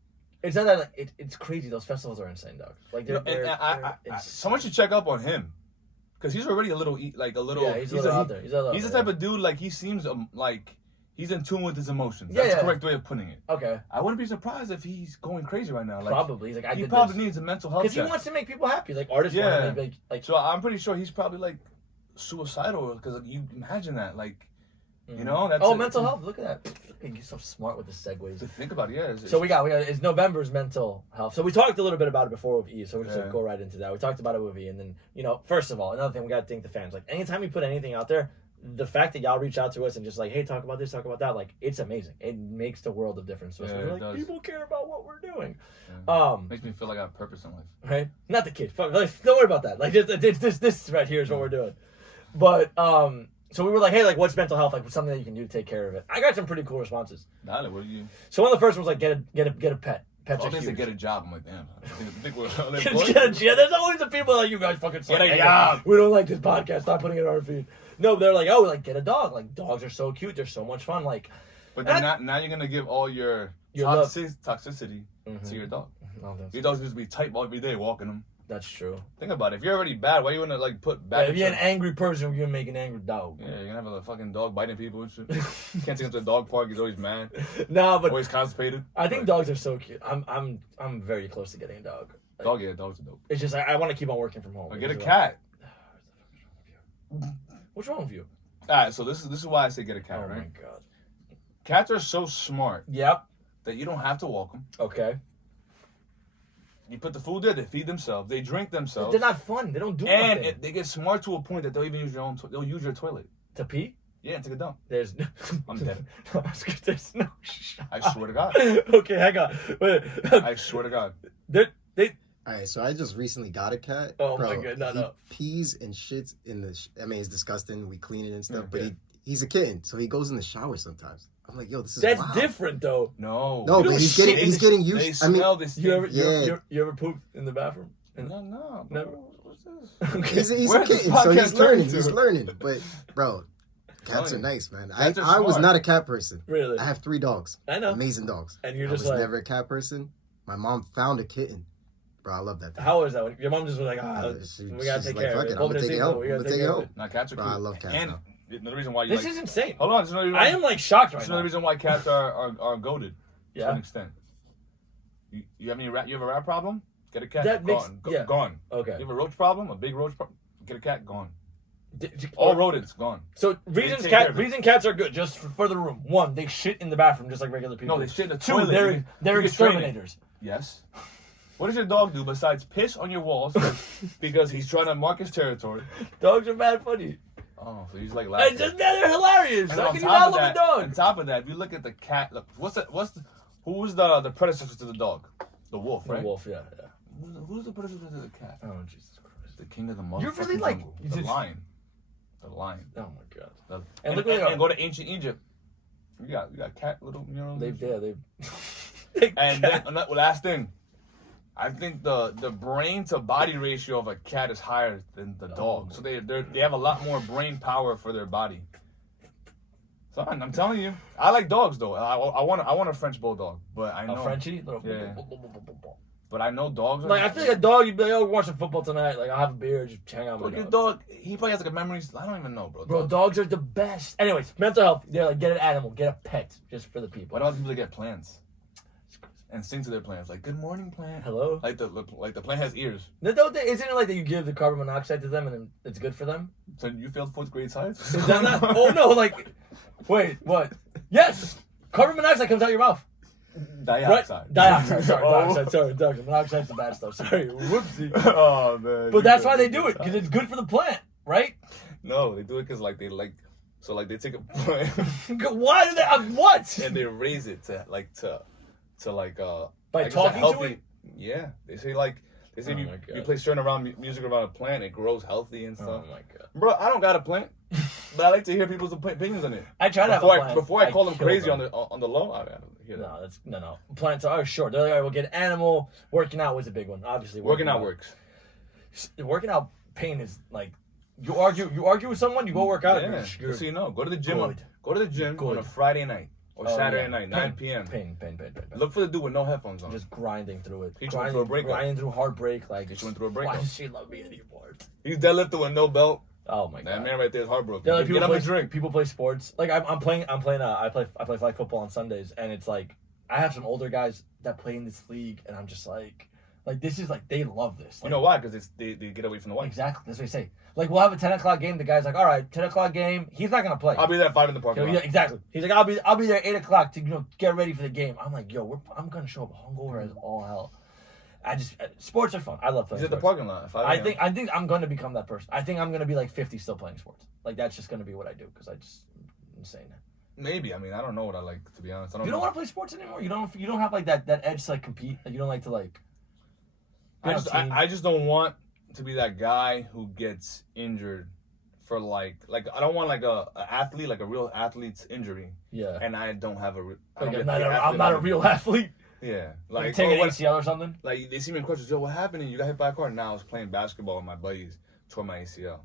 it's not that like, it's crazy. Those festivals are insane, dog. Like, they're someone should check up on him, because he's already a little. Yeah, he's a little out there. He's the type of dude like he seems like he's in tune with his emotions. Yeah, That's yeah. the correct way of putting it. Okay. I wouldn't be surprised if he's going crazy right now. Like, Probably. He's like, I he did probably this. needs a mental health Because he check. wants to make people happy. Like, artists Yeah. want to make, like... So I'm pretty sure he's probably like suicidal, because like, you imagine that, like, you know, that's mental health. Look at that. You're so smart with the segues. To think about it, yeah. So we got it's November's mental health. So we talked a little bit about it before with E, so we're just gonna go right into that. We talked about it with E, and then, you know, first of all, another thing we gotta thank the fans. Like, anytime we put anything out there, the fact that y'all reach out to us and just like, hey, talk about this, talk about that, like, it's amazing. It makes the world of difference to us. Yeah, We're it like, does. people care about what we're doing. Yeah. Makes me feel like I have purpose in life. Right? Not the kid. Fuck, like, don't worry about that. Like, just this right here is what we're doing. But so we were like, hey, like, what's mental health? Like, what's something that you can do to take care of it? I got some pretty cool responses. Dale, what do you? So one of the first ones was like, get a pet. Pets Oh, are they said huge. get a job. I'm like, damn. I think we're Yeah, there's always the people like, you guys fucking suck. Get a job. We don't like this podcast. Stop putting it on our feed. No, they're like, oh, like, get a dog. Like, dogs are so cute. They're so much fun. Like, But then now you're gonna give all your toxicity to your dog. no, Your dog's supposed to be tight every day walking them. that's true. Think about it. If you're already bad, why you wanna like put bad? If you're an angry person, you're gonna make an angry dog. Yeah, you're gonna have a fucking dog biting people and shit. Can't take him to the dog park. He's always mad. Nah, but Always constipated. I think dogs are so cute. I'm very close to getting a dog. Like, Dogs are dope. It's just I want to keep on working from home. Or get a It's cat. like, what's wrong with you? All right, so this is why I say get a cat, Oh right? my god. Cats are so smart Yep. that you don't have to walk them. Okay. You put the food there, they feed themselves, they drink themselves, They're not fun. They don't do and nothing. they get smart to a point that they'll even use they'll use your toilet. To pee? Yeah, and take a dump. There's no. I'm dead. There's no shot. I swear to God. Okay, hang on. Wait. I swear to God. They. Alright, so I just recently got a cat. Oh Bro, my God, no. He pees and shits in the. I mean, it's disgusting. We clean it and stuff, but Okay. he's a kitten, so he goes in the shower sometimes. I'm like, yo, this is That's wild. different though. No. No, You but don't he's shit getting in the- used. They I mean, smell this. You ever Yeah. you ever pooped in the bathroom? No. Never. What's this? Okay. he's a Where's this kitten, so he's podcast learning. leading to? He's learning. But bro, cats are Telling you. nice, man. Cats are I was smart. not a cat person. Really? I have 3 dogs. I know. Amazing dogs. And you're I just was like, never a cat person. My mom found a kitten Bro, I love that thing. How was that? Your mom just was like, we gotta take care of it. I'm gonna take it home. We gotta take care of it. Nah, cats are Bro, cute. I love cats. And another reason why you This is insane. Hold on. I am like shocked right That's now. another reason why cats are goated. Yeah. To an extent. You have any rat? You have a rat problem? Get a cat. That makes- gone. Gone. Okay. You have a roach problem? A big roach problem? Get a cat. Gone. All All rodents gone. So take care of it. reason cats are good, just for the room. One, they shit in the bathroom just like regular people. No, they shit in the Two, toilet. they're You can train it. exterminators. Yes. What does your dog do besides piss on your walls because he's trying to mark his territory? Dogs are mad funny. Oh, so he's like It's laughing. just they're hilarious. And How on can you top not of love a that, dog? on top of that, if you look at the cat, look, who's the predecessor to the dog? The wolf, right? The wolf, yeah. Who's the predecessor to the cat? Oh Jesus Christ! The king of the motherfucking You're really like jungle. The lion. The lion. Oh my God! The- And look where they are. and go to ancient Egypt. You got cat little, you know. They've And then last thing, I think the brain to body ratio of a cat is higher than the dog. So they have a lot more brain power for their body. So I'm telling you, I like dogs though. I want a French bulldog, but I know a Frenchie. Little Yeah. But I know dogs. Are Like I feel like a dog, you'd be like, "Oh, we're watching football tonight." Like I'll have a beer, just hang out with Look, my your dog. dog, he probably has like a memory. I don't even know, bro. Bro, dogs are the best. Anyways, mental health. They're like, get an animal, get a pet, just for the people. What about people that get plants and sing to their plants like "Good morning, plant"? Hello. Like the plant has ears. No, isn't it like that you give the carbon monoxide to them and then it's good for them? So you failed 4th grade science? Is that not? Oh no! Like, wait, what? Yes, carbon monoxide comes out your mouth. Dioxide. Right? Dioxide. Sorry, dioxide. Sorry, dioxide. Monoxide's the bad stuff. Sorry, whoopsie. Oh man. But that's why they do it because it's good for the plant, right? No, they do it because they take a plant Why do they? What? and they raise it to By I guess a talking to healthy, it? Yeah, they say Oh you my God. play certain music around a plant, it grows healthy and Oh stuff. my God. Bro, I don't got a plant, but I like to hear people's opinions on it. I try to have a plant. Before I call them kill crazy them. on the low, I don't hear that. No. Plants are short. They're like, all right, we'll get an animal. Working out was a big one, obviously. Working out works. Working out pain is like you argue with someone, you go work out. Yeah, You're so you know, go to the gym. good. Go to the gym on a Friday night or Saturday night, 9 p.m. Pain. Look for the dude with no headphones on. Just grinding through it. He just went through a breakup. Grinding through heartbreak. Like, He just went through a why breakup. does she love me anymore? He's deadlifting with no belt. Oh my That God. man right there is heartbroken. They're like Get up and drink. people play sports. Like I play flag football on Sundays, and it's like I have some older guys that play in this league, and I'm just like this is like they love this. Like, You know why? Because they get away from the wife. exactly. That's what I say. Like we'll have a 10 o'clock game. The guy's like, all right, 10 o'clock game. He's not gonna play. I'll be there at 5 in the parking lot. Yeah, exactly. He's like, I'll be there 8 o'clock to get ready for the game. I'm like, yo, I'm gonna show up hungover as all hell. Sports are fun. I love playing. He's at the sports. parking lot at 5 I think I'm gonna become that person. I think I'm gonna be like 50 still playing sports. Like that's just gonna be what I do because I'm insane. Maybe. I mean, I don't know what I like, to be honest. You don't want to play sports anymore. You don't have like that edge to like compete. Like, you don't like to like. I just don't want to be that guy who gets injured for like I don't want like a athlete, like a real athlete's injury, Yeah. and I don't have a. Like I'm not a real athlete. Yeah, Like take an ACL or something. Like they see me in questions. Yo, what happened? And you got hit by a car. Now I was playing basketball with my buddies, tore my ACL.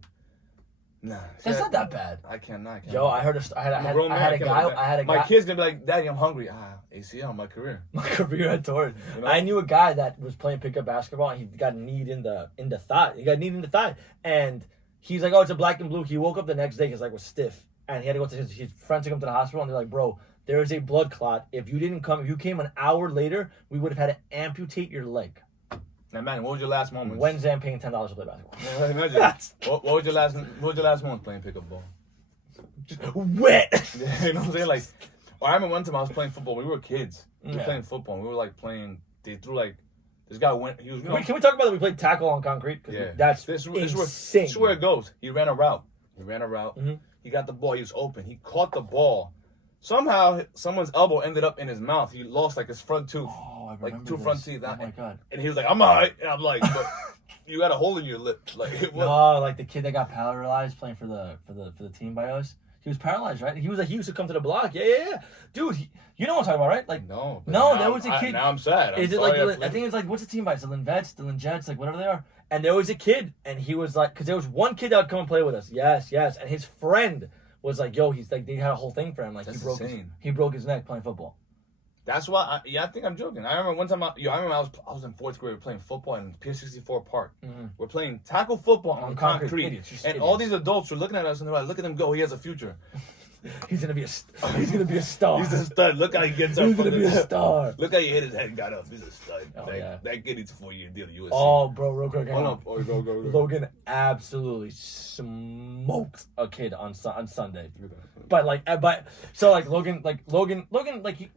Nah, That's not that bad. I cannot. Yo, I heard I had a guy. My kid's gonna be like, Daddy, I'm hungry. ACL, my career. My career had torn. You know? I knew a guy that was playing pickup basketball and he got kneed in the thigh. He got kneed in the thigh. And he's like, oh, it's a black and blue. He woke up the next day, his leg was stiff. And he had to go to his friend took him to the hospital and they're like, bro, there is a blood clot. If you came an hour later, we would have had to amputate your leg. Now, man, what was your last moment? Wednesday I'm paying $10 to play basketball. Yeah, imagine. what was your last moment playing pickup ball? Wet. Yeah, you know what I'm saying? Like, I remember one time I was playing football. We were kids. We were Yeah. playing football. And we were like playing. They threw like this guy went. He was. You know, Can we talk about that? We played tackle on concrete. yeah, That's this insane. is where it goes. He ran a route. Mhm. He got the ball. He was open. He caught the ball. Somehow, someone's elbow ended up in his mouth. He lost like his front tooth. Oh, I Like remember 2 front this. teeth. Oh my God. And he was like, "I'm alright." And I'm like, "But you got a hole in your lip." Like, No, like the kid that got paralyzed playing for the team by us. He was paralyzed, right? He used to come to the block. Yeah. Dude, you know what I'm talking about, right? Like no. No, there was a kid. Now I'm sad. Is it like I think it's like what's the team by? It's the Linvets, the Linjets, like whatever they are. And there was a kid, and he was like, because there was one kid that would come and play with us. Yes. And his friend was like, yo, he's like, they had a whole thing for him. Like That's he insane. broke his neck playing football. That's why. I think I'm joking. I remember one time. I remember I was in 4th grade playing football in Pier 64 Park. Mm-hmm. We're playing tackle football on concrete. Idiots, and all these adults were looking at us and they're like, "Look at him go. He has a future. He's gonna be a star. He's a stud. Look how he gets up. He's gonna be a star. Look how he hit his head and got up. He's a stud. Oh, That kid needs a 4-year deal at USC. Oh, bro, real quick. Hold up. Oh, go. Logan absolutely smoked a kid on Sunday. But Logan,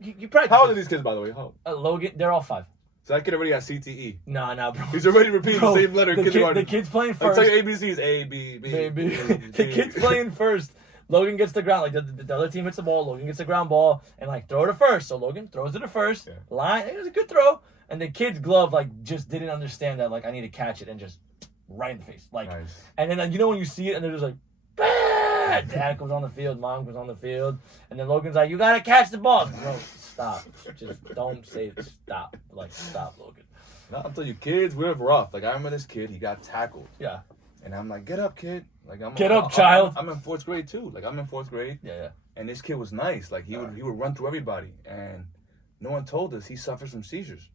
he practiced. How old are these kids, by the way? How old? Logan, they're all 5. So that kid already got CTE. Nah, bro. He's already repeating the same letter in kindergarten. The kid's playing first. It's like ABCs. A, B, B. Baby. The kid's playing first. Logan gets the ground. Like, the other team hits the ball. Logan gets the ground ball and, like, throw it to first. So Logan throws it to first. Yeah. Line. It was a good throw. And the kid's glove, like, just didn't understand that, like, I need to catch it and just right in the face. Like, nice. And then, like, you know when you see it and they're just like, bah! Dad goes on the field. Mom goes on the field. And then Logan's like, you got to catch the ball. Bro, stop. Just don't say stop. Like, stop, Logan. No, I'm telling you, kids, we're rough. Like, I remember this kid, he got tackled. Yeah. And I'm like, get up, kid. Like, get up, child. I'm in 4th grade too. Like, I'm in 4th grade. Yeah. And this kid was nice. Like, he would run through everybody. And no one told us he suffers from seizures.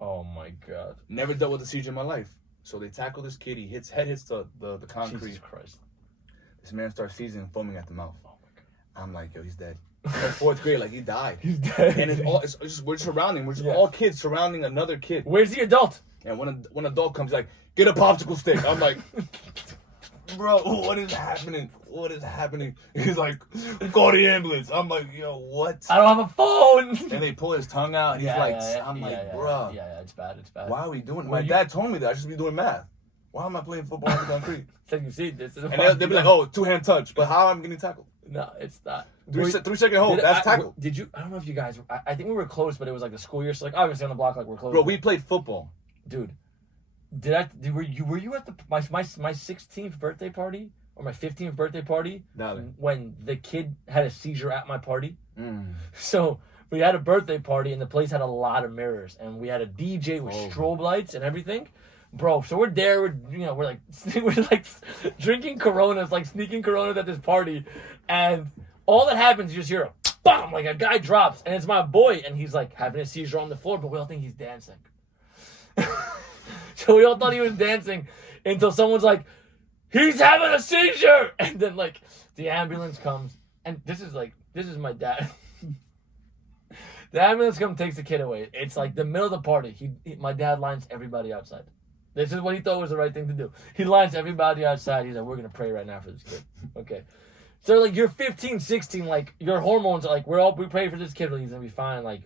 Oh my God. Never dealt with a seizure in my life. So they tackle this kid. Head hits the concrete. Jesus Christ. This man starts seizing and foaming at the mouth. Oh my God. I'm like, yo, he's dead. In 4th grade, like, he died. He's dead. And we're surrounding. We're just all kids surrounding another kid. Where's the adult? And when an adult comes, like, get a popsicle stick. I'm like, bro, what is happening? What is happening? He's like, call the ambulance. I'm like, yo, what? I don't have a phone. And they pull his tongue out, and he's I'm like, bro. Yeah, it's bad. Why are we doing it? My dad told me that I should be doing math. Why am I playing football on the concrete? So you see, this is and they'll be like, oh, 2-hand touch. But how am I getting tackled? No, it's not. 3-second hold. That's tackle. Did you? I don't know if you guys. I think we were close, but it was like the school year. So like obviously on the block, like we're close. Bro, we played football. Dude, were you at my 16th birthday party or my 15th birthday party when the kid had a seizure at my party? So we had a birthday party and the place had a lot of mirrors and we had a DJ with strobe lights and everything. Bro, so we're there, we're like drinking Coronas, like sneaking Coronas at this party, and all that happens, you just hear a BAM! Like a guy drops, and it's my boy, and he's like having a seizure on the floor, but we all think he's dancing. So we all thought he was dancing until someone's like, he's having a seizure! And then like the ambulance comes, and this is my dad. The ambulance comes, takes the kid away. It's like the middle of the party. My dad lines everybody outside. This is what he thought was the right thing to do. He lines everybody outside. He's like, we're going to pray right now for this kid. Okay. So, like, you're 15, 16, like, your hormones are like, we pray for this kid. He's going to be fine. Like,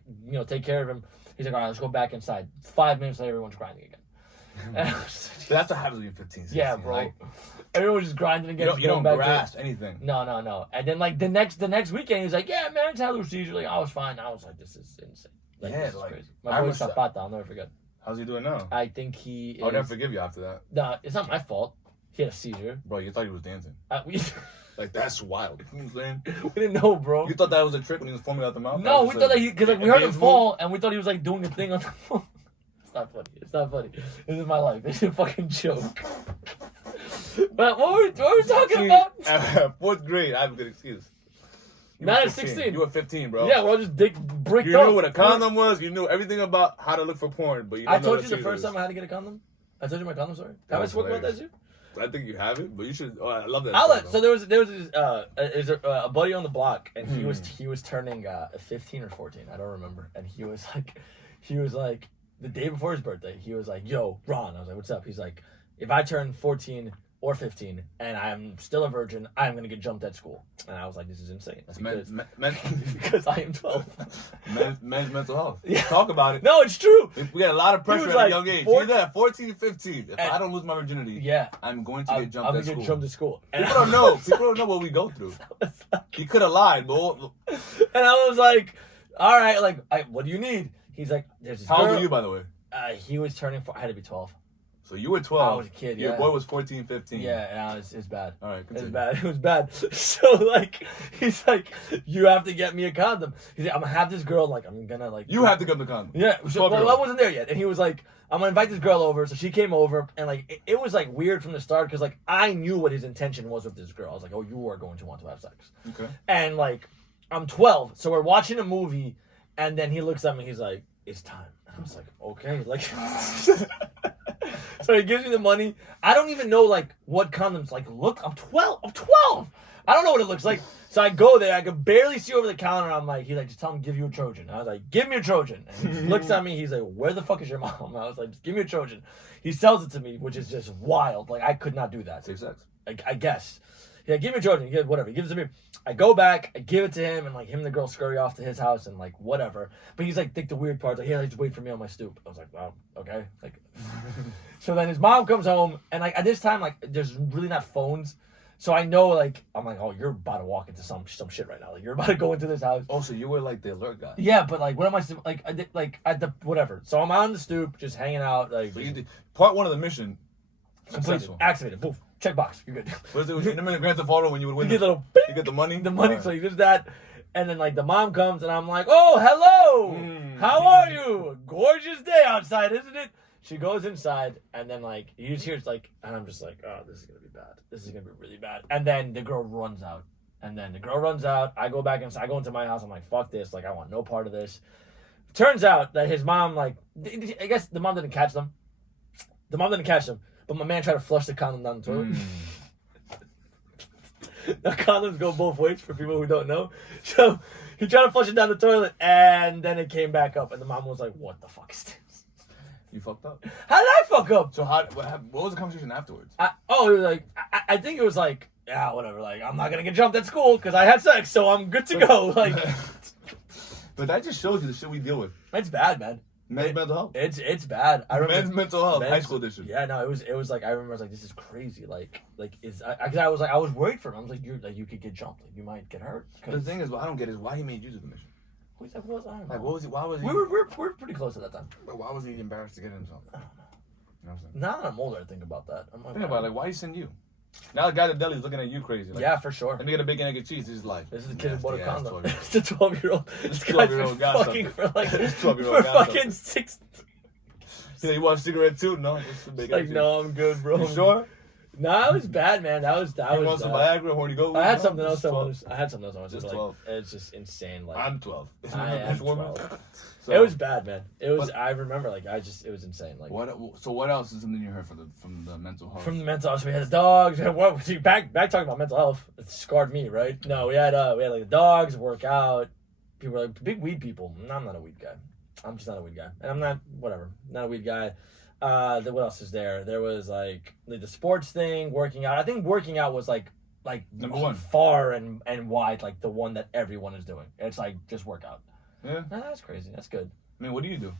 take care of him. He's like, all right, let's go back inside. 5 minutes later, everyone's grinding again. That's what happens when you're 15, 16. Yeah, bro. Like, everyone's just grinding again. You don't grasp anything. No. And then, like, the next weekend, he's like, yeah, man, it's had a seizure. Like, I was fine. I was like, this is insane. Like, this is crazy. My boy Zapata, I'll never forget. How's he doing now? I think he is... I'll never forgive you after that. Nah, it's not my fault. He had a seizure. Bro, you thought he was dancing. Like, that's wild. You know what I'm saying? We didn't know, bro. You thought that was a trick when he was foaming out the mouth? No, we thought that because like, we heard him fall, and we thought he was like doing a thing on the phone. It's not funny. This is my life. This is a fucking joke. But what were we talking about? 4th grade, I have a good excuse. Not at 16. You were 15, bro. Yeah, we're all just bricked up. You knew what a condom was. You knew everything about how to look for porn, but you didn't I told you the first time I had to get a condom. I told you my condom story. Have I spoken about that too? I think you haven't, but you should. Oh, I love that. So there was a buddy on the block, and he was turning 15 or 14. I don't remember. And he was like the day before his birthday. He was like, "Yo, Ron." I was like, "What's up?" He's like, "If I turn 14 or 15 and I'm still a virgin, I'm gonna get jumped at school." And I was like, "This is insane." That's because I am 12. Men's mental health. Yeah. Talk about it. No, it's true. We got a lot of pressure at a young age. Either at 14, 15. If I don't lose my virginity, I'm going to get jumped at school. Get jumped at school. And People don't know what we go through. He could have lied, but... And I was like, all right, like, what do you need? He's like, there's this How girl. old were you, by the way? He was turning, I had to be 12. So you were 12. I was a kid, Your boy was 14, 15. Yeah, it was bad. All right, continue. It was bad. So, like, he's like, you have to get me a condom. He's like, I'm going to have this girl, like, I'm going to, like... You have to get the condom. Yeah. So, well, I wasn't there yet. And he was like, I'm going to invite this girl over. So she came over. And, like, it was, like, weird from the start. Because, like, I knew what his intention was with this girl. I was like, oh, you are going to want to have sex. Okay. And, like, I'm 12. So we're watching a movie. And then he looks at me. He's like, "It's time." And I was like, "Okay." Like, so he gives me the money. I don't even know like what condoms like look. I'm 12. I'm 12. I don't know what it looks like. So I go there. I could barely see over the counter. I'm like, he's like, "Just tell him give you a Trojan." I was like, "Give me a Trojan." And he looks at me. He's like, "Where the fuck is your mom?" I was like, "Just give me a Trojan." He sells it to me, which is just wild. Like I could not do that. Safe sex. I guess. Yeah, give me a Trojan. Whatever. He gives it to me. I go back. I give it to him, and like him and the girl scurry off to his house, and like whatever. But he's like, think the weird part. Like, "Yeah, just wait for me on my stoop." I was like, "Wow, okay." Like, so then his mom comes home, and like at this time, like there's really not phones, so I know like I'm like, "Oh, you're about to walk into some shit right now. Like you're about to go into this house." Oh, so you were like the alert guy. Yeah, but like, what am I like? I did like at the whatever. So I'm on the stoop, just hanging out. Like, So you did part one of the mission. completely Successful. activated. Boom. Check box. You're good. What is it? In the Grand Theft Auto when you would win You get a little you get the money? the money, Alright. so he does that, and then like the mom comes, and I'm like, "Oh, hello, how are you? Gorgeous day outside, isn't it?" She goes inside, and then like you just hear it's like, and I'm just like, "Oh, this is gonna be bad. This is gonna be really bad." And then the girl runs out, I go back inside. I go into my house. I'm like, "Fuck this! Like I want no part of this." Turns out that his mom, like, I guess the mom didn't catch them. But my man tried to flush the condom down the toilet. Now, condoms go both ways for people who don't know. So he tried to flush it down the toilet, and then it came back up, and the mom was like, "What the fuck is this?" You fucked up. How did I fuck up? So what was the conversation afterwards? It was like, I think it was like, yeah, whatever. Like, I'm not gonna get jumped at school because I had sex, so I'm good to go. Like, But that just shows you the shit we deal with. it's bad, man. Men's mental health. It's bad. I remember Men's mental health. High school edition. Yeah, no, it was like I remember I was like, this is crazy. Cause I was like I was worried for him. I was like, you could get jumped. Like, you might get hurt. The thing is, what I don't get is why he made you do the mission. I don't know. Like, what was he? Why was he? We were pretty close at that time. But why was he embarrassed to get himself? I don't know. You know what I'm saying? Now that I'm older, I think about that. I'm like, Think about it, like, why he send you? Now the guy at the deli's looking at you crazy. Like, yeah, for sure. And they get a bacon, egg, and cheese. He's like, This is the kid who bought a nasty ass condom. 12-year-old. It's the 12-year-old. This guy's 12-year-old been got fucking something. for like This 12-year-old for got fucking 6. Yeah, you want a cigarette too? No, just some bacon, Like, egg, cheese. no, I'm good, bro. You sure? Nah, it was bad, man. That was You want some Viagra, horny goat? I had No, something just else. 12. I had something else. I wanted to Just like, 12. it's just insane. Like, I'm 12. I am Just one 12. more. So, it was bad, man. It was. But- I remember, like, it was insane. Like, what else is something you heard from the mental health? from the mental health, we had the dogs. What? See, back talking about mental health. It scarred me, right? No, we had like the dogs, work out. People were like big weed people. No, I'm not a weed guy. I'm just not a weed guy, and I'm not not a weed guy. What else is there? There was like the sports thing, working out. I think working out was like Number one. far and wide, like the one that everyone is doing. It's like just work out. Yeah. Nah, that's crazy. That's good. I mean, what do you do?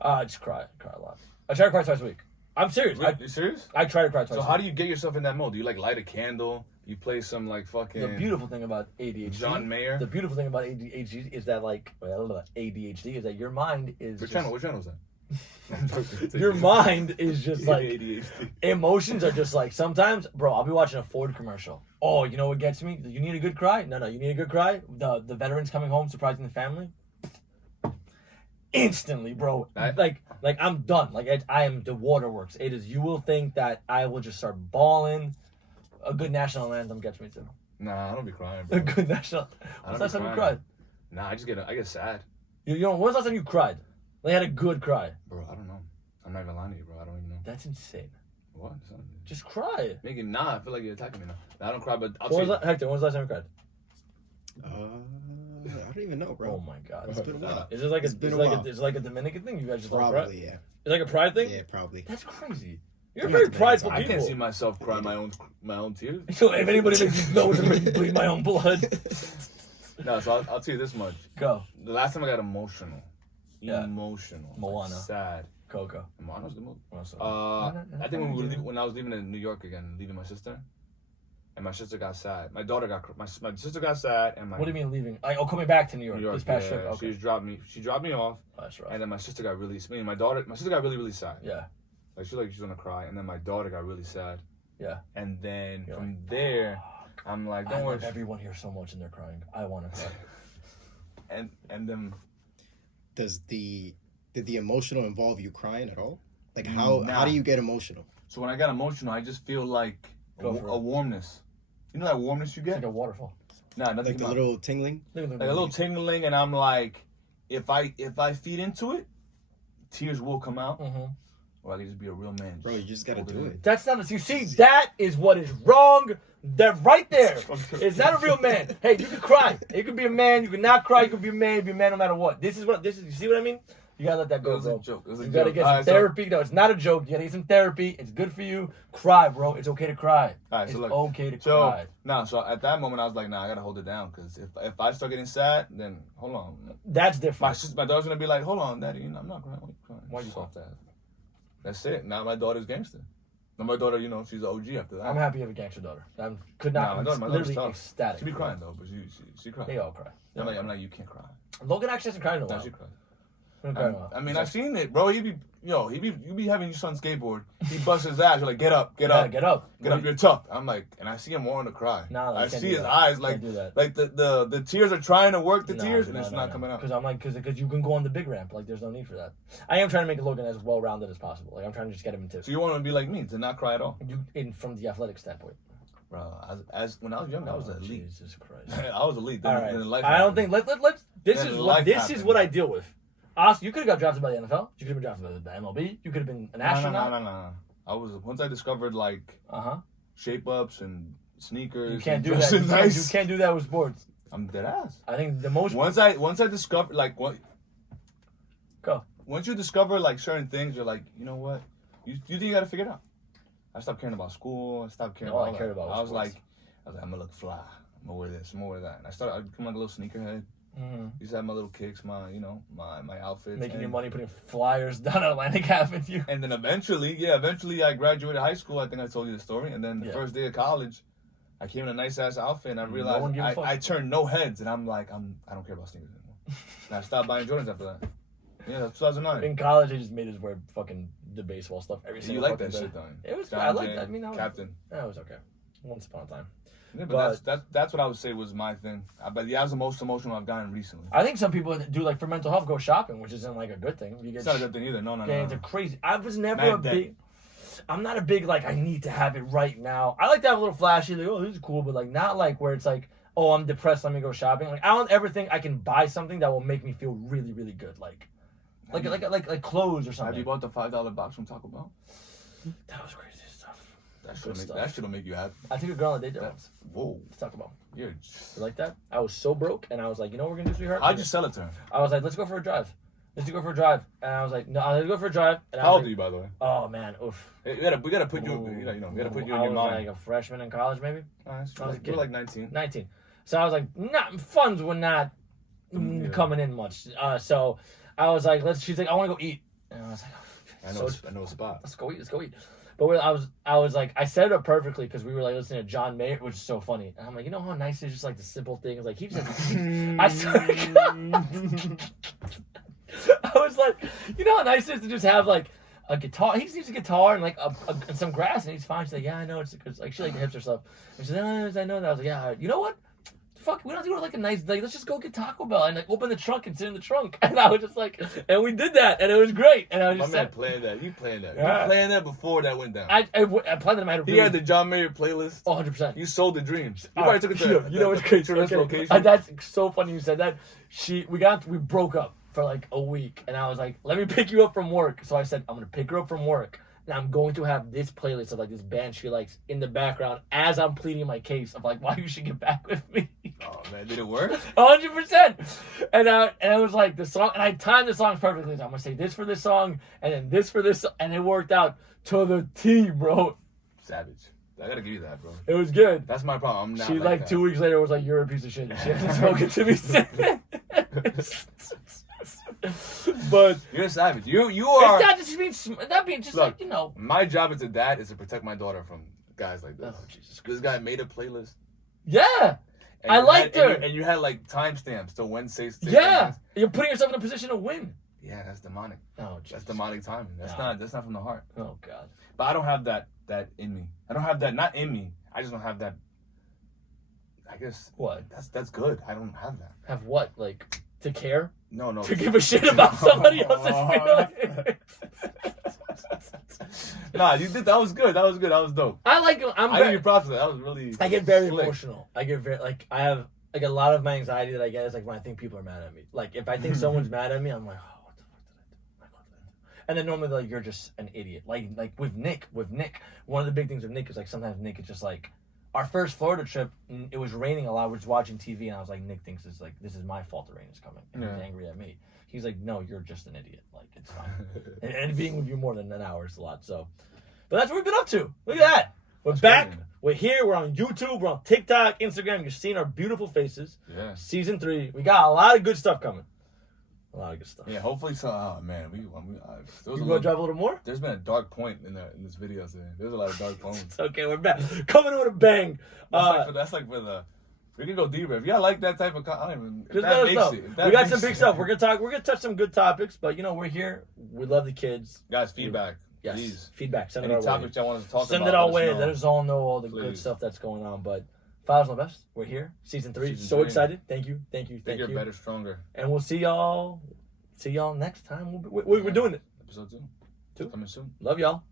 I just cry a lot. I try to cry twice a week. I'm serious. Really? You serious? I try to cry twice. So a how week. do you get yourself in that mode? Do you like light a candle? You play some like fucking The beautiful thing about ADHD. John Mayer? The beautiful thing about ADHD is that ADHD is that your mind is. What channel is that? Your mind is just like ADHD. emotions are just like sometimes, bro. I'll be watching a Ford commercial. Oh, you know what gets me? You need a good cry? No, you need a good cry. The veterans coming home surprising the family. Instantly, bro. Like I'm done. Like I am the waterworks. It is. You will think that I will just start bawling. A good national anthem gets me too. Nah, I don't be crying, A bro. good national. I When's don't the last be time you crying. cried? Nah, I get sad. You know, when's the last time you cried? Like had a good cry. Bro, I don't know. I'm not even lying to you, bro. I don't even know. That's insane. What? Something. Just cry. Nah, I feel like you're attacking me now. I don't cry, but I'll Hector, tell when's the last time you cried? I don't even know, bro. Oh my god. It's been a while. Is it like It's been a while. it's like a Dominican thing? You guys just don't cry? Probably, yeah. It's like a pride thing? Yeah, probably. That's crazy. You're I'm very not prideful I people. can't see myself cry my own tears. So if anybody makes me know to bleed my own blood. No, so I'll tell you this much. Go. The last time I got emotional. Yeah. Emotional. Moana. Like sad. Coco. Moana's the movie. Oh, sorry. I think when I was leaving in New York again, leaving my sister, and my sister got sad. My daughter got my sister got sad, and my What do you mean leaving? Like, coming back to New York, this past trip. yeah, Okay. She dropped me off, Oh, that's rough. and then my sister got really. My sister got really sad. Yeah. Like she's gonna cry, and then my daughter got really sad. Yeah. And then You're from like, there, I'm like, I don't worry. love everyone here so much and they're crying. I want to cry. And then Did the emotional involve you crying at all? Like how do you get emotional? so when I got emotional, I just feel like Go for it. a warmness. You know that warmness you It's get? like a waterfall. Nah, nothing Like the about little tingling? like a little tingling, and I'm like, if I feed into it, tears will come out, Mm-hmm. or I can just be a real man. Bro, you just gotta do it. That's not. You see, that is what is wrong. They're right there. It's not a real man. Hey, you can cry. You can be a man. You can not cry. You can be a man. Be a man no matter what. This is. You see what I mean? You gotta let that go, It was bro. a joke. It was a You joke. gotta get some therapy. No, it's not a joke. You gotta get some therapy. It's good for you. Cry, bro. It's okay to cry. All right, It's so look, okay to cry. So at that moment I was like, nah, I gotta hold it down, because if I start getting sad, then hold on. That's different. My daughter's gonna be like, hold on, daddy, I'm not crying. Why you crying? Why you soft ass? That's it. Now my daughter's gangster. Now my daughter, she's an OG after that. I'm happy you have a gangster daughter. I could not. Nah, my daughter's literally tough. ecstatic. She be crying though, but she cries. They all cry. I'm like, you can't cry. Logan actually hasn't cried in a No, while. she cries. Hasn't cried in a while. I mean, I've seen it, bro. You be having your son skateboard. He busts his ass. You're like, get up, get up, Get up. get up. You're tough. I'm like, and I see him wanting to cry. No, I you can't see do his that. eyes You like, can't do that. like the tears are trying to work the No, tears, and no, it's no, not no. coming out. Because I'm like, because you can go on the big ramp. Like, there's no need for that. I am trying to make Logan as well rounded as possible. Like, I'm trying to just get him into. So you want him to be like me, to not cry at all, From the athletic standpoint. bro? As when I was young, I was elite. Jesus Christ. I was elite. All Then, right. then life I don't happened. think. Let's. This Then is life this is happened. what I deal with. Austin, you could have got drafted by the NFL. You could have been drafted by the MLB. You could have been an astronaut. No. I was once I discovered like shape ups and sneakers. You can't and do that. dressing nice. You can't do that with sports. I'm dead ass. I think the most. Once I discovered like what. Go. Once you discover like certain things, you're like, you know what? You think you gotta figure it out. I stopped caring about school. I stopped caring All about I cared about was I was sports. like, I'm gonna look fly. I'm gonna wear this. I'm gonna wear that. And I become like a little sneakerhead. Mm-hmm. Used to have my little kicks, my outfits. Making and, your money putting flyers down Atlantic Avenue. And then eventually I graduated high school. I think I told you the story. And then the first day of college, I came in a nice ass outfit, and I one realized gave a fuck. I turned no heads, and I'm like, I don't care about sneakers anymore. And I stopped buying Jordans after that. Yeah, that's 2009. In college, I just made us wear fucking the baseball stuff every You single like fucking that day. shit, don't you? It was. John I like Jay, that. I mean, Captain. That was okay. Once upon a time. Yeah, but that's what I would say was my thing. But that was the most emotional I've gotten recently. I think some people do like for mental health go shopping, which isn't like a good thing. You get It's not a good thing either. No. into crazy. I was never Not a big. I'm not a big like I need to have it right now. I like to have a little flashy, like, oh, this is cool, but like not like where it's like, oh, I'm depressed, let me go shopping. Like I don't ever think I can buy something that will make me feel really, really good. Like clothes or something. Have you bought the $5 box from Taco Bell? That was crazy stuff. That shit'll make you happy. I took a girl on a date there once. Whoa. Let's talk about. You're. You like that? I was so broke, and I was like, you know what we're gonna do, sweetheart? How'd you sell it to her? I was like, let's go for a drive. And I was like, no, let's go for a drive. And How old are you, by the way? Oh man, oof. We gotta put you. We gotta put you in your mind. I was like a freshman in college, maybe. I was a kid. like 19. 19. So I was like, funds were not coming in much. So I was like, she's like, I want to go eat. And I was like, I know a spot. Let's go eat. But I was like, I set it up perfectly because we were like listening to John Mayer, which is so funny. And I'm like, you know how nice it is, just like the simple things. Like he just, I was like, you know how nice it is to just have like a guitar. He just needs a guitar and like and some grass, and he's fine. She's like, yeah, I know. It's because like she like the hipster stuff. And she's like, I know that. I was like, yeah, you know what? Fuck, we don't have to go to like a nice, like, let's just go get Taco Bell and like open the trunk and sit in the trunk. And I was just like, and we did that, and it was great. And I was just My man planned that. You planned that. Yeah. You planned that before that went down. I planned that I had a He really, had the John Mayer playlist. 100%. You sold the dreams. You All probably right, took it to you know what's crazy? tourist Okay. location. That's so funny you said that. We broke up for like a week, and I was like, let me pick you up from work. So I said, I'm gonna pick her up from work, and I'm going to have this playlist of like this band she likes in the background as I'm pleading my case of like why you should get back with me. Oh man, did it work? 100%. And I was like the song, and I timed the songs perfectly. I'm gonna say this for this song, and then this for this, and it worked out to the T, bro. Savage. I gotta give you that, bro. It was good. That's my problem. I'm not She like that. 2 weeks later was like, "You're a piece of shit." She hasn't spoken to me since. But You're a savage. You it's are. not just being just Look, like, you know. My job as a dad is to protect my daughter from guys like this. Oh, Jesus This guy made a playlist. Yeah. And I you liked had- her. And you had like timestamps to when say. Yeah. You're putting yourself in a position to win. Yeah, that's demonic. Oh, Jesus. That's demonic timing. That's No. not from the heart. Oh, God. But I don't have that in me. I don't have that not in me. I just don't have that. I guess What? that's good. I don't have that. Have what? Like, to care? No. To give a shit about somebody else's feelings? Nah, you did. That was good. That was dope. I like, I give you props for that. That was really. I get very slick. emotional. I get very, like, I have like a lot of my anxiety that I get is like when I think people are mad at me. Like if I think someone's mad at me, I'm like, oh, what the fuck did I do? Like, what did I do? And then normally like you're just an idiot. Like with Nick, one of the big things with Nick is like sometimes Nick is just like, our first Florida trip, it was raining a lot. We're just watching TV, and I was like, Nick thinks it's like this is my fault. The rain is coming, and he's angry at me. He's like, no, you're just an idiot. Like it's fine. and being with you more than an hour is a lot. So, but that's what we've been up to. Look at that. We're back. Crazy. We're here. We're on YouTube. We're on TikTok, Instagram. You're seeing our beautiful faces. Yeah. Season 3. We got a lot of good stuff coming. A lot of good stuff. Yeah. Hopefully, so. Oh man, we. You gonna drop a little more? There's been a dark point in this video. So there's a lot of dark points. It's okay. We're back. Coming in with a bang. That's like for the. We can go deeper if y'all like that type of. I don't even. Just let us know. We got some big stuff. We're gonna talk. We're gonna touch some good topics, but we're here. We love the kids. Guys, feedback. Yes. Please. Feedback. Send Any it our topics way. y'all want to talk Send about. it our way. Let us all know all the Please. good stuff that's going on. But Files on the Best, we're here. Season 3. Season So 3. excited. Thank you. Bigger, better, stronger. And we'll see y'all. See y'all next time. We're doing it. Episode 2. Two. Coming soon. Love y'all.